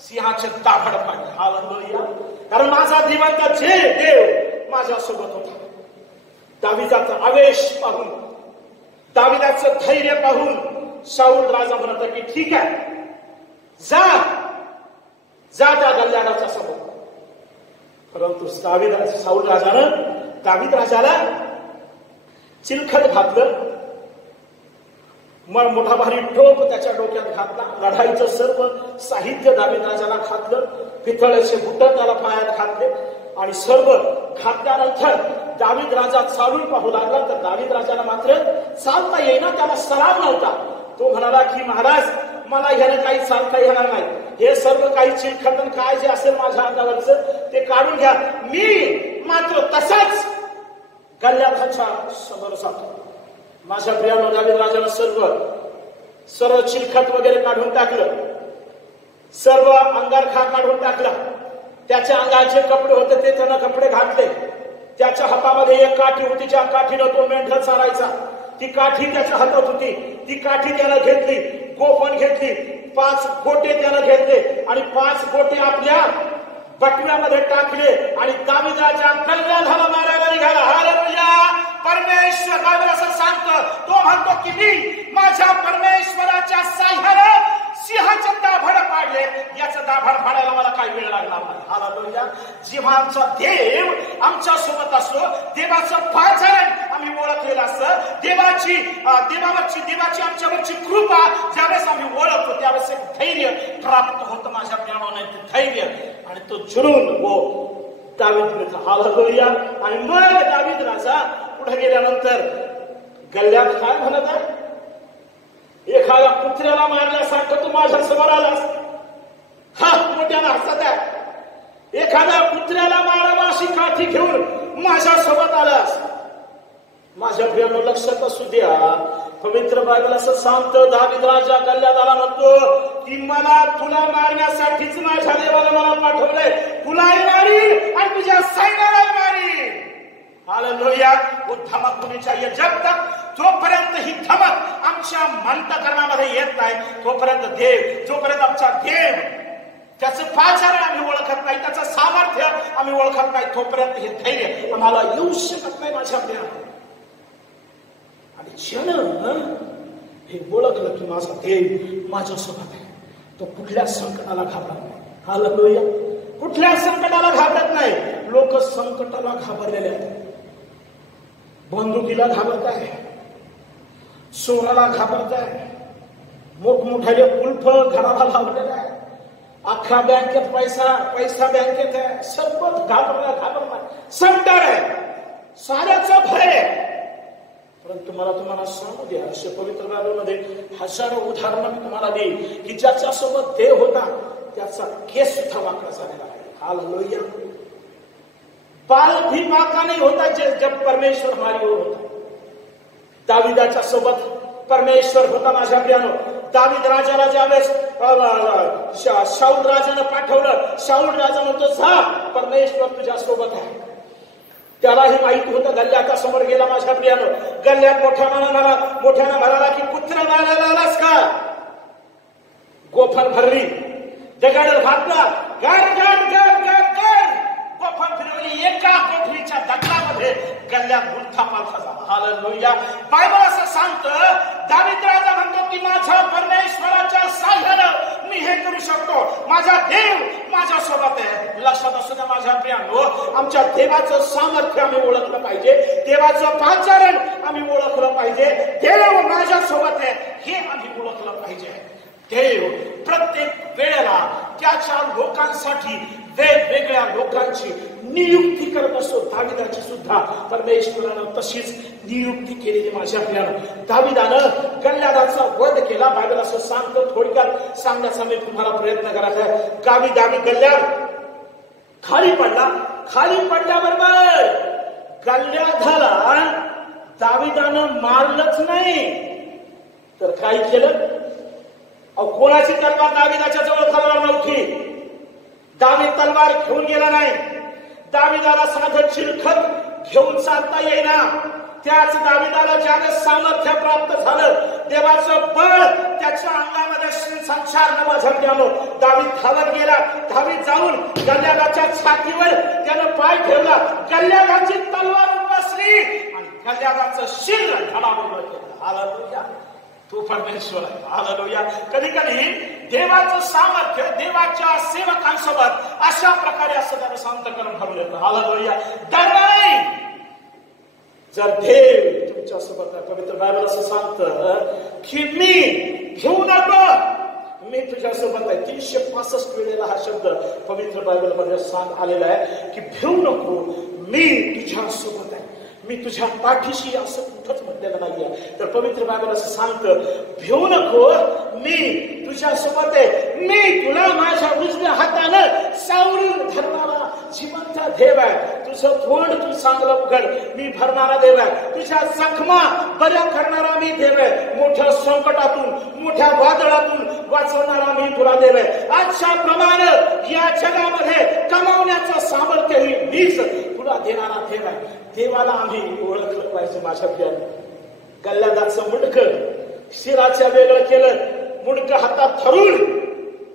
सिंहाचे दाभड पाडले. हालेलुया. कारण माझा जिवंत जे देव माझ्यासोबत होता. दावीदाचा आवेश पाहून, दावीदाचं धैर्य पाहून शाऊल राजा म्हणत की ठीक आहे, जा त्या गल्ल्याडाच्या समोर. परंतु शाऊल राजानं दावीद राजाला चिलखत घातलं, मग मोठा भारी टोप त्याच्या डोक्यात घातला. लढाईचं सर्व साहित्य दावीद राजाला घातलं, पितळेचे बुट त्याला पायात घातले आणि सर्व घातल्यानंतर दावीद राजा चालून पाहू लागला. तर दावीद राजाला मात्र चालता येईना, त्याला सराव नव्हता. तो म्हणाला की महाराज मला ह्याने काही चालता येणार नाही, हे सर्व काही चिलखतन काय जे असेल माझ्या अंगावरचं ते काढून घ्या. मी मात्र तसाच गल्ल्याच्या समोर जातो. माझ्या प्रियानो दावीद राजानं सर्व चिलखत वगैरे काढून टाकलं, सर्व अंगारखा काढून टाकला. त्याच्या अंगाचे कपडे होते ते त्यानं कपडे घातले. त्याच्या हातामध्ये एक काठी होती, ज्या काठीनं तो मेंढर चारायचा. ती काठी त्याच्या हातात होती, ती काठी त्यानं घेतली, गोफण घेतली, 5 गोटे त्यानं घेतले आणि 5 गोटे आपल्या बटव्यामध्ये टाकले आणि दाविदाच्या कल्ल्याला मारायला निघाला. हालेलुया. परमेश्वर बायबल असं सांगतं, तो म्हणतो की मी माझ्या परमेश्वराच्या साह्यानं सिंहाचे दाभड पाडले, याचं दाभड पाडायला मला काही वेळ लागणार नाही. हालेलुया. जेव्हा आमचा देव आमच्या सोबत असतो, देवाचं पाचरण आम्ही ओळखलेलं असतं, देवाची आमच्यावरची कृपा ज्यावेळेस आम्ही ओळखतो त्यावेळेस एक धैर्य प्राप्त होतं माझ्या प्रियाने, धैर्य. आणि तो जुनून दावीद. हालेलुया. आणि मग दावीद राजा पुढे गेल्यानंतर गल्ल्यात काय म्हणत आहे, एखाद्या कुत्र्याला मारल्यासारखं तू माझ्या समोर आलास. हा मोठ्याला हसत आहे. एखाद्या कुत्र्याला मारावा अशी काठी घेऊन माझ्या सोबत आलास. माझ्या प्रियानं लक्षात असू द्या, पवित्र बायबल असं सांगतं, दावीद राजा गल्ल्यात आला म्हणतो की मला तुला मारण्यासाठीच माझ्या देवाला मला पाठवलंय, तुलाही मारील आणि तुझ्या सैन्यालाही मारील. हालेलुया. वो धमक होनी चाहिए. जब तक जोपर्यंत ही धमक आमच्या अंतःकरणामध्ये येत नाही तोपर्यंत जोपर्यंत आमचा देव त्याचं पाचारण आम्ही ओळखत नाही, त्याचं सामर्थ्य आम्ही ओळखत नाही, तोपर्यंत हे धैर्य आम्हाला येऊ शकत नाही माझ्या देवाला. आणि ज्यानं हे ओळखलं की माझा देव माझ्यासोबत आहे, तो कुठल्या संकटाला घाबरत नाही. हालेलुया. कुठल्या संकटाला घाबरत नाही. लोक संकटाला घाबरलेले आहेत. बंदुकीला घाबरत आहे, चोराला घाबरत आहे, मोठमोठ्याले कुलफ घराला लावलेले आहे, अख्खा बँकेत पैसा बँकेत आहे, सर्व घाबरला संकट आहे, साऱ्याचा भय आहे. परंतु मला तुम्हाला सांगू द्या, असे पवित्र बायबलमध्ये हजारो उदाहरणं मी तुम्हाला देईन की ज्याच्यासोबत देव होता त्याचा केस सुद्धा वाकडा झालेला आहे. हालेलुया. बाल भी बाका नहीं होता जब परमेश्वर हमारी ओर होता. दाविदाच्या सोबत परमेश्वर होता. माझ्या प्रियानो, दावीद राजाला ज्यावेळेस शाऊल राजानं पाठवलं, शाऊल राजा म्हणतो जा, परमेश्वर तुझ्या सोबत आहे. त्यालाही माहिती होतं. गल्ल्याच्या समोर गेला माझ्या प्रियानो, गल्ल्यात मोठ्यानं म्हणाला की कुत्रा मारायला आलास का. गोफण भरली, दगड घातला, गोफण फिरवली, एका गोफणीच्या दगडामध्ये गल्ल्यात गुंठा पालथा झाला. हालेलुया. बायबल असं सांगतं, दावीद राजा म्हणतो की माझ्या परमेश्वराच्या साह्यानं मी हे करू शकतो, माझा देव माझ्या सोबत आहे. लक्षात असू द्या माझ्या प्रियांनो, आमच्या देवाचं सामर्थ्य आम्ही ओळखलं पाहिजे, देवाचं पाचारण आम्ही ओळखलं पाहिजे, देव माझ्या सोबत आहे हे आम्ही ओळखलं पाहिजे. देव प्रत्येक वेळेला त्याच्या लोकांसाठी वेगवेगळ्या लोकांची नियुक्ती करत असतो. दाविदाची सुद्धा परमेश्वरानं तशीच नियुक्ती केलेली. माझ्या प्रियानं, दाविदानं गल्ल्यादाचा वध केला. बायबल असं सांगतो, थोडक्यात सांगण्याचा मी तुम्हाला प्रयत्न करायचा आहे. दावीद गल्ल्यात खाली पडला. खाली पडल्याबरोबर गल्ल्याधाला दाविदानं मारलंच नाही तर काय केलं. कोणाची तलवार दाविदाच्या जवळ तलवार नव्हती. दावीद तलवार घेऊन गेला नाही. दाविदाला साधं चिलखत घेऊन चालता येईना. त्याच दाविदाला ज्यावेळेस सामर्थ्य प्राप्त झालं, देवाचं बळ त्याच्या अंगामध्ये संचार नवा झटक्यानो, दावीद धावत गेला. दावीद जाऊन गल्ल्यादाच्या छातीवर त्यानं पाय ठेवला. गल्ल्यादाची तलवार उपसली आणि गल्ल्यादाचं शिर धडावून केलं. हालेलुया. तो परमेश्वर आहे. हालेलुया. कधी कधी देवाचं सामर्थ्य देवाच्या सेवकांसोबत अशा प्रकारे असं त्यानं शांतकरण भरून येतं. हालेलुया. डर नाही जर देव तुमच्या सोबत आहे. पवित्र बायबल असं सांगतं की मी घेऊ नको, मी तुझ्या सोबत आहे. 365 वेळेला हा शब्द पवित्र बायबल मध्ये सांग आलेला आहे की भिवू नको, मी तुझ्या सोबत आहे. मी तुझ्या पाठीशी असं कुठंच म्हटलेलं नाहीये. तर पवित्र बायबल असं सांगतं, भिवू नको, मी तुझ्या सोबत आहे. मी तुला माझ्या उजव्या हातानं सावरून धरणारा जिवंत देव आहे. तुझं तोंड तू चांगलं उघड, मी भरणारा देव आहे. तुझ्या जखमा बऱ्या करणारा मी देव आहे. मोठ्या संकटातून, मोठ्या वादळातून वाचवणारा मी तुला देव आहे. आजच्या प्रमाणे या जगामध्ये कमावण्याचं सामर्थ्यही मीच तुला देणारा देव आहे. देवाला आम्ही ओळखलं पाहिजे. माझ्या प्रियाने, गल्ल्यादाचं मुंडकं शिराच्या वेगळं केलं, मुंडकं हातात धरून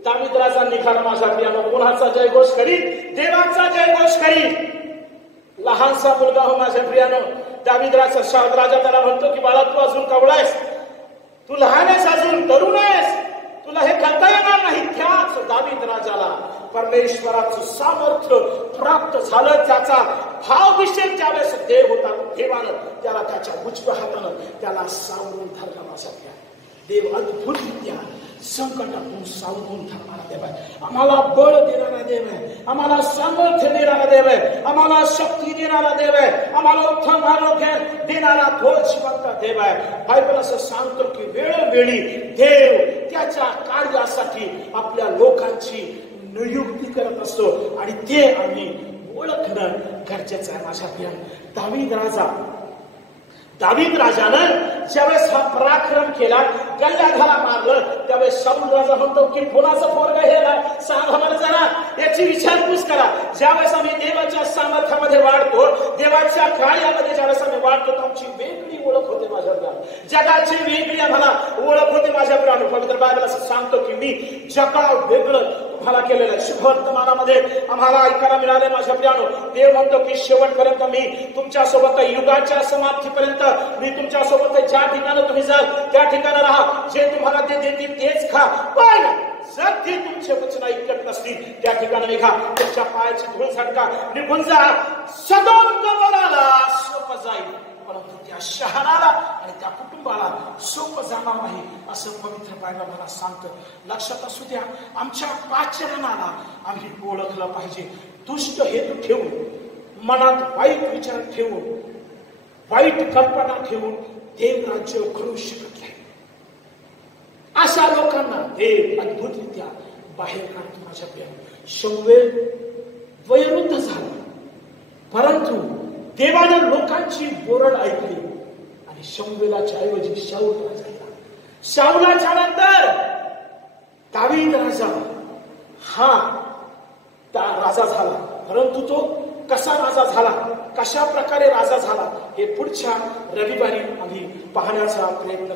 दावीद राजा निघाला. माझ्या प्रियानं कोणाचा जयघोष करी? देवाचा जयघोष करी. लहानसा मुलगा हो माझ्या प्रियानं, दावीद राजा त्याला म्हणतो की बाळा, तू अजून कवळायस, तू लहान आहेस, अजून तरुण आहेस, तुला हे करता येणार नाही. त्याच दावीद राजाला परमेश्वराचं सामर्थ्य प्राप्त झालं. त्याचा भावविषय ज्यावेळेस देव होता, देवानं त्याला त्याच्या उजव्या हातानं त्याला सावरून धरला. माझ्या देव अद्भुतरित्या संकटातून सावरून धरणारा देव आहे. आम्हाला बळ देणारा देव आहे, आम्हाला सामर्थ्य देणारा देव आहे, आम्हाला शक्ती देणारा देव आहे, आम्हाला उत्तम आरोग्य देणारा तो जिवंत देव आहे. बायबल असं सांगतो की वेळोवेळी देव त्याच्या कार्यासाठी आपल्या लोकांची नियुक्ती करत असतो आणि ते आम्ही ओळखणं गरजेचं आहे. माझ्या प्रिय दावीद राजानं ज्यावेळेस हा पराक्रम केला, गल्ल्याधाला मारलं, त्यावेळेस शाऊल राजा म्हणतो की कोणाचं पोरगं हे सांग आम्हाला जरा, याची विचारपूस करा. ज्यावेळेस आम्ही देवाच्या सामर्थ्यामध्ये वाढतो, देवाच्या कार्यामध्ये ज्यावेळेस आम्ही वाढतो, तर आमची वेगळी ओळख होते. माझ्या जगाची वेगळी आम्हाला ओळख होते. माझ्या प्रियानो, पवित्र बायबल असं सांगतो की मी जगा वेगळं तुम्हाला केलेलं आहे. शुभवर्तमानामध्ये आम्हाला ऐकायला मिळाले. माझ्या प्रियानो, देव म्हणतो की शेवटपर्यंत मी तुमच्या सोबत, युगाच्या समाप्तीपर्यंत मी तुमच्या सोबत, ज्या ठिकाणी तुम्ही जाल त्या ठिकाणी राहा, जे तुम्हाला ते देतील तेच खा, पण जर ते तुमचे वचन ऐकत नसतील त्या ठिकाणी निघा, तुमच्या पायाची धूळ झटका, निघून जा. सदोम गमोराला सोपं जाईल, परंतु त्या शहराला आणि त्या कुटुंबाला सोपं जाणार नाही, असं पवित्र बायबल मला सांगतं. लक्षात असू द्या, आमच्या आचरणाला आम्ही ओळखलं पाहिजे. दुष्ट हेतू ठेवून, मनात वाईट विचार ठेवून, वाईट कल्पना ठेवून देव राज्य घडू शकत नाही. अशा लोकांना देव अद्भुतरित्या बाहेर काढतो. माझ्या प्रियाने, शमूएल वयोवृद्ध झाला, परंतु देवानं लोकांची बोरड ऐकली आणि शमूएलाच्या ऐवजी शाऊल राजा केला. शाऊलाच्या नंतर दावीद राजा हा राजा झाला, परंतु तो कसा राजा झाला, कशा प्रकारे राजा झाला, हे पुढच्या रविवारी आम्ही पाहण्याचा प्रयत्न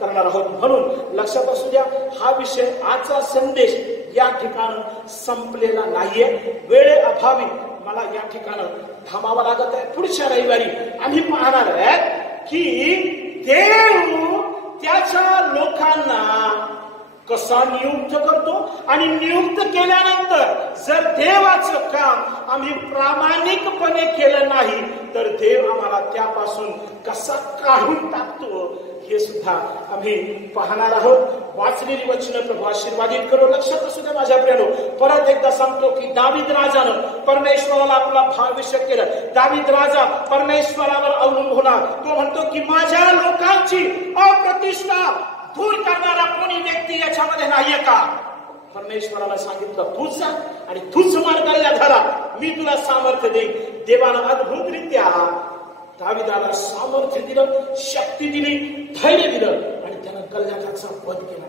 करणार आहोत. म्हणून लक्षात असू द्या, हा विषय, आजचा संदेश या ठिकाणी संपलेला नाहीये. वेळेअभावी मला या ठिकाणी थांबावं लागत आहे. पुढच्या रविवारी आम्ही पाहणार आहे की देव त्याच्या लोकांना कसा नियुक्त करतो आणि नियुक्त केल्यानंतर जर देवाचं काम आम्ही प्रामाणिकपणे केलं नाही तर देव आम्हाला त्यापासून कसा काढून टाकतो, हे सुद्धा आम्ही पाहणार आहोत. वाचलेली वचनं प्रभू आशीर्वादित करो. लक्षात असू द्या माझ्या प्रियानो, परत एकदा सांगतो की दावीद राजानं परमेश्वराला आपला भावाभिषेक केलं. दावीद राजा परमेश्वरावर अवलंबून होता. तो म्हणतो की माझ्या लोकांची अप्रतिष्ठा दूर करणारा कोणी व्यक्ती याच्यामध्ये नाहीये का? परमेश्वराला सांगितलं तूच जा आणि तूच मार्गाला धरा, मी तुला सामर्थ्य देईन. देवानं अद्भुतरित्या दाविदाला सामर्थ्य दिलं, शक्ती दिली, धैर्य दिलं आणि त्यानं गल्ल्याधाचा वध केला.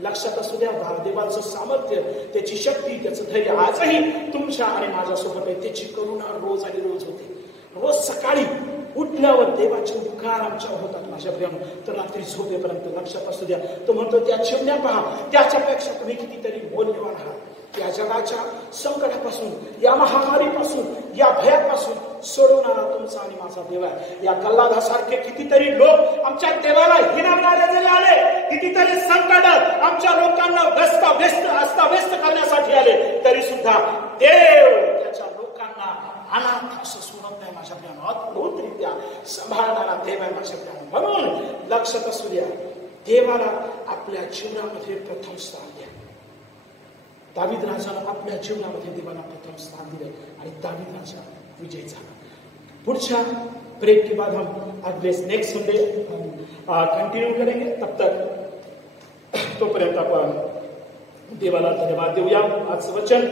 लक्षात असू द्या, देवाचं सामर्थ्य, त्याची शक्ती, त्याचं धैर्य आजही तुमच्या आणि माझ्यासोबत आहे. त्याची करुणा रोज आणि रोज होते. रोज सकाळी उठल्यावर देवाचे उपकार आमच्यावर होतात. माझ्या प्रियानो, तर रात्री झोपेपर्यंत लक्षात असू द्या, तो म्हणतो त्या चिमण्या पहा, त्याच्यापेक्षा तुम्ही कितीतरी मौल्यवान आहात. या जगाच्या संकटापासून, या महामारीपासून, या भयापासून सोडवणारा तुमचा आणि माझा देव आहे. या गल्लाधासारखे कितीतरी लोक आमच्या देवाला हिणवणारे जरी आले, कितीतरी संकट आमच्या लोकांना अस्ताव्यस्त करण्यासाठी आले, तरी सुद्धा देव त्याच्या लोकांना अनाथ असं सोडत नाही. माझ्या प्रियानो, अद्भुतरित्या सांभाळणारा देव आहे. माझ्या प्रियानो, म्हणून लक्षात असू द्या, देवाला आपल्या जीवनामध्ये प्रथम स्थान द्या. दावीद राजाला आपल्या जीवनामध्ये देवाला प्रथम स्थान दिले आणि दावीद राजा विजय झाला. पुढच्या ब्रेक के बाद हम अगले नेक्स्ट संडे कंटिन्यू करेंगे. तब तक तोपर्यंत आपण देवाला धन्यवाद देऊया. आजचं वचन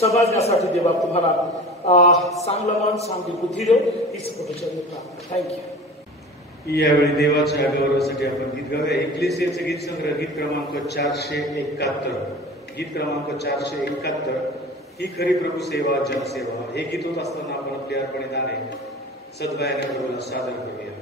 समजण्यासाठी देवा तुम्हाला चांगलं मन चांगली बुद्धी देऊ. हीच कुठे थँक्यू. यावेळी देवाच्या गौरवासाठी आपण गीत गाऊया. इक्लेसियाचे गीत संग्रह गीत क्रमांक 471. गीत क्रमांक 471. ही खरी प्रभू सेवा जनसेवा. हे गीत होत असताना आपण आपली अर्पणे दाने सद्भायाने प्रभूला सादर करूया.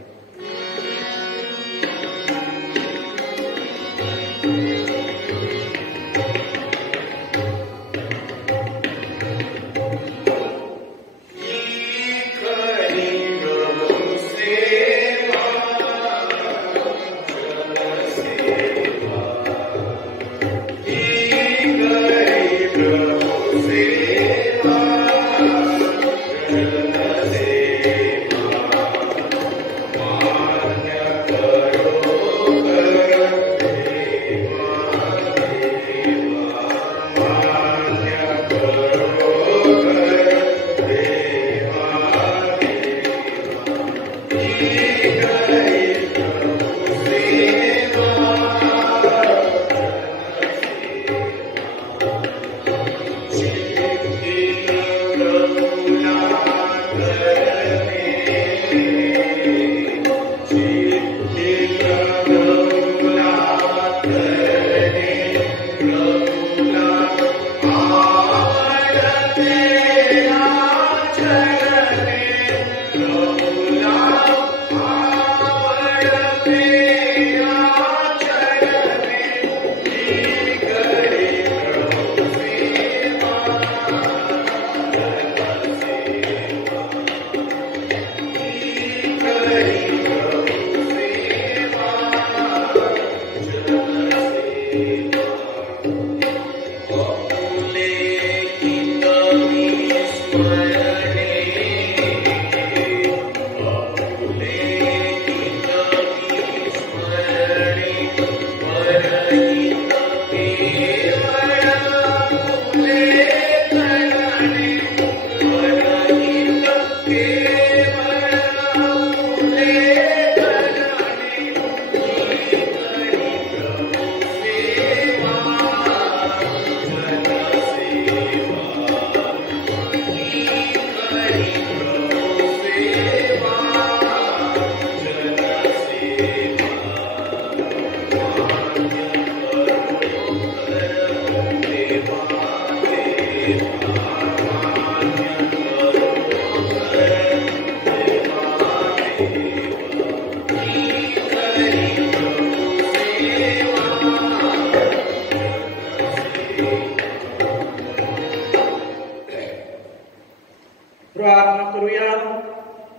प्रार्थना करूया.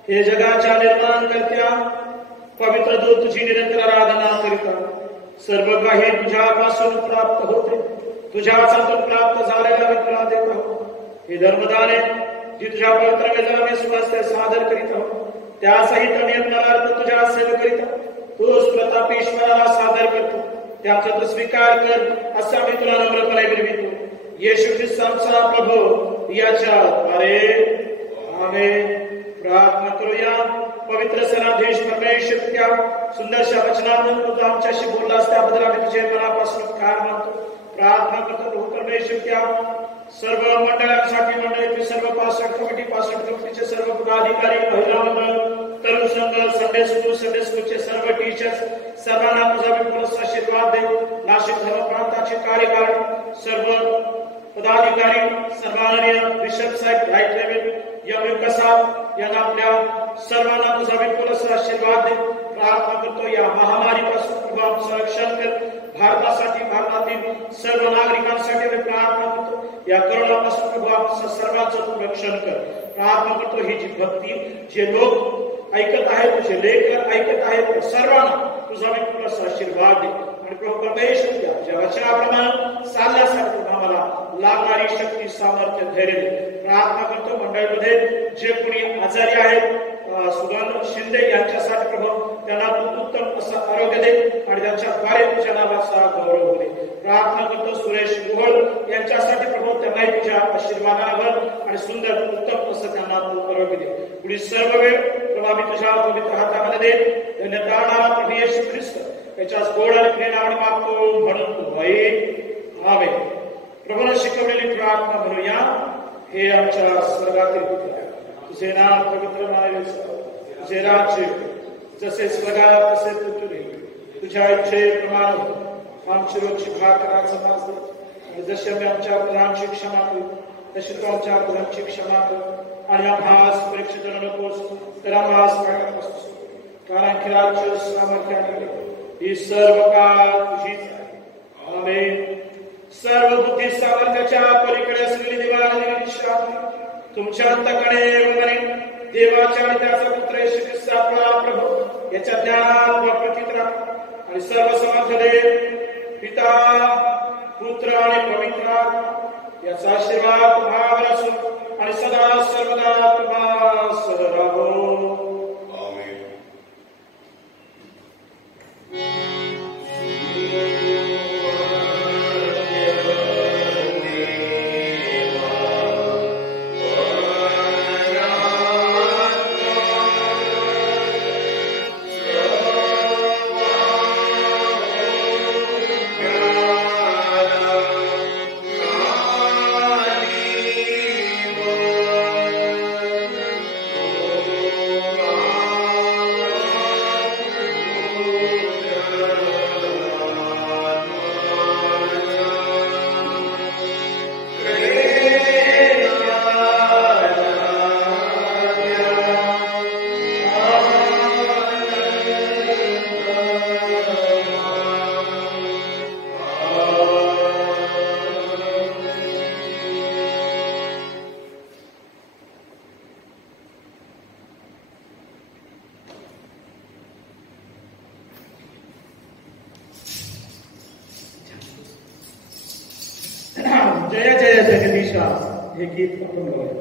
हे जगाच्या निर्माणकर्त्या पवित्र दूत तुझी निरंतर आराधना करिता सर्व काही तुझ्यापासून प्राप्त होते. तुझ्या हातून प्राप्त झालेला मी तुला देत आहो. हे धर्मदाने जी तुझ्या पवित्र गजराने स्वास्थ्य सादर करीत आहो त्यासहित मी अर्थ तुझ्या सेवा करीता तोच प्रतापेश्वराला सादर करतो. त्याचा तू स्वीकार कर असा मी तुला नम्रपणे विनवितो. येशू ख्रिस्ताचा प्रभू याच्या द्वारे आमेन. प्रार्थना करूया. पवित्र सनाधीश परमेश्वर त्या सुंदरशा वचनामधून तू आमच्याशी बोललास त्याबद्दल आम्ही तुझे मनापासून कार मानतो. प्रार्थना करतो प्रभू परमेश्वर त्या सर्व मंडळांसाठी मंडळीचे सर्व पासष्ट कमिटीचे सर्व पदाधिकारी महिला मंडळ तरुण संघ संडे स्कूलचे सर्व टीचर्स सर्वांना तुझा विपुल आशीर्वाद दे. नाशिक धर्म प्रांताचे कार्यकारिणी सर्व पदाधिकारी सर्वांना बिशप साहेब राईट लेवल या साहेब यांना आपल्या सर्वांना तुझा विपुल आशीर्वाद दे. प्रार्थना करतो या महामारीपासून तुझा संरक्षण कर. भारतासाठी भारतातील सर्व नागरिकांसाठी मी प्रार्थना करतो या करोनापासून तुझा सर्वांचं तू रक्षण कर. प्रार्थना करतो ही जी भक्ती जे लोक ऐकत आहेत तुझे लेकर ऐकत आहेत सर्वांना तुझा विपुल आशीर्वाद दे. आणि प्रभू परमेश्वर या वचनाप्रमाणे चालण्यासाठी आम्हाला लागणारी शक्ती सामर्थ्य धैर्य दे. प्रार्थना करतो मंडळीमध्ये जे कोणी आजारी आहेत सुगंध शिंदे यांच्यासाठी प्रभू त्यांना तू उत्तम असं आरोग्य दे आणि त्यांच्याद्वारे तुझ्या नावाचा गौरव होते. प्रार्थना करतो सुरेश गुहळ यांच्यासाठी प्रभू त्यांनाही तुझ्या आशीर्वादावर आणि सुंदर उत्तम असं त्यांना तू आरोग्य दे. पुढील सर्व वेळ प्रभा मी तुझ्या पवित्र हातामध्ये दे. धन्य करणारा प्रभू येशू ख्रिस्त त्याच्या गोड आणि प्रिय नावाने मागतो म्हणून आमेन. प्रभूने शिकवलेली प्रार्थना म्हणूया. हे आमच्या स्वर्गातील पिता, तुझे नाव पवित्र मानावे जावे, तुझे राज्य जसे स्वर्गात तसे पृथ्वीवर. तुझ्या इच्छेप्रमाणे आमची रोजची भाकराचं मास दे. जसे आम्ही आमच्या अपराधांची क्षमा करू तशी तू आमच्या अपराधांची क्षमा कर. आणि आम्हास परीक्षेत नकोस तर आम्हास पापापासून सोड. कारण की राज्य सामर्थ्य आणि ही सर्व काळ तुझीच आहे. आमेन. सर्व बुद्धी सामर्थ्याच्या पलीकडे असलेली देवाची शांती तुमच्या अंतःकडे येऊन देवाच्या आणि त्याचा पुत्र येशू ख्रिस्त आपला प्रभू याच्या ज्ञान व प्रतीत राहा. आणि सर्व समाजाने पिता पुत्र आणि पवित्र आत्मा याचा आशीर्वाद तुम्हावर असो आणि सदा सर्वदा तुम्हास राहो. आमेन. जय जय जगदीशा हे गीत आपण गाऊया.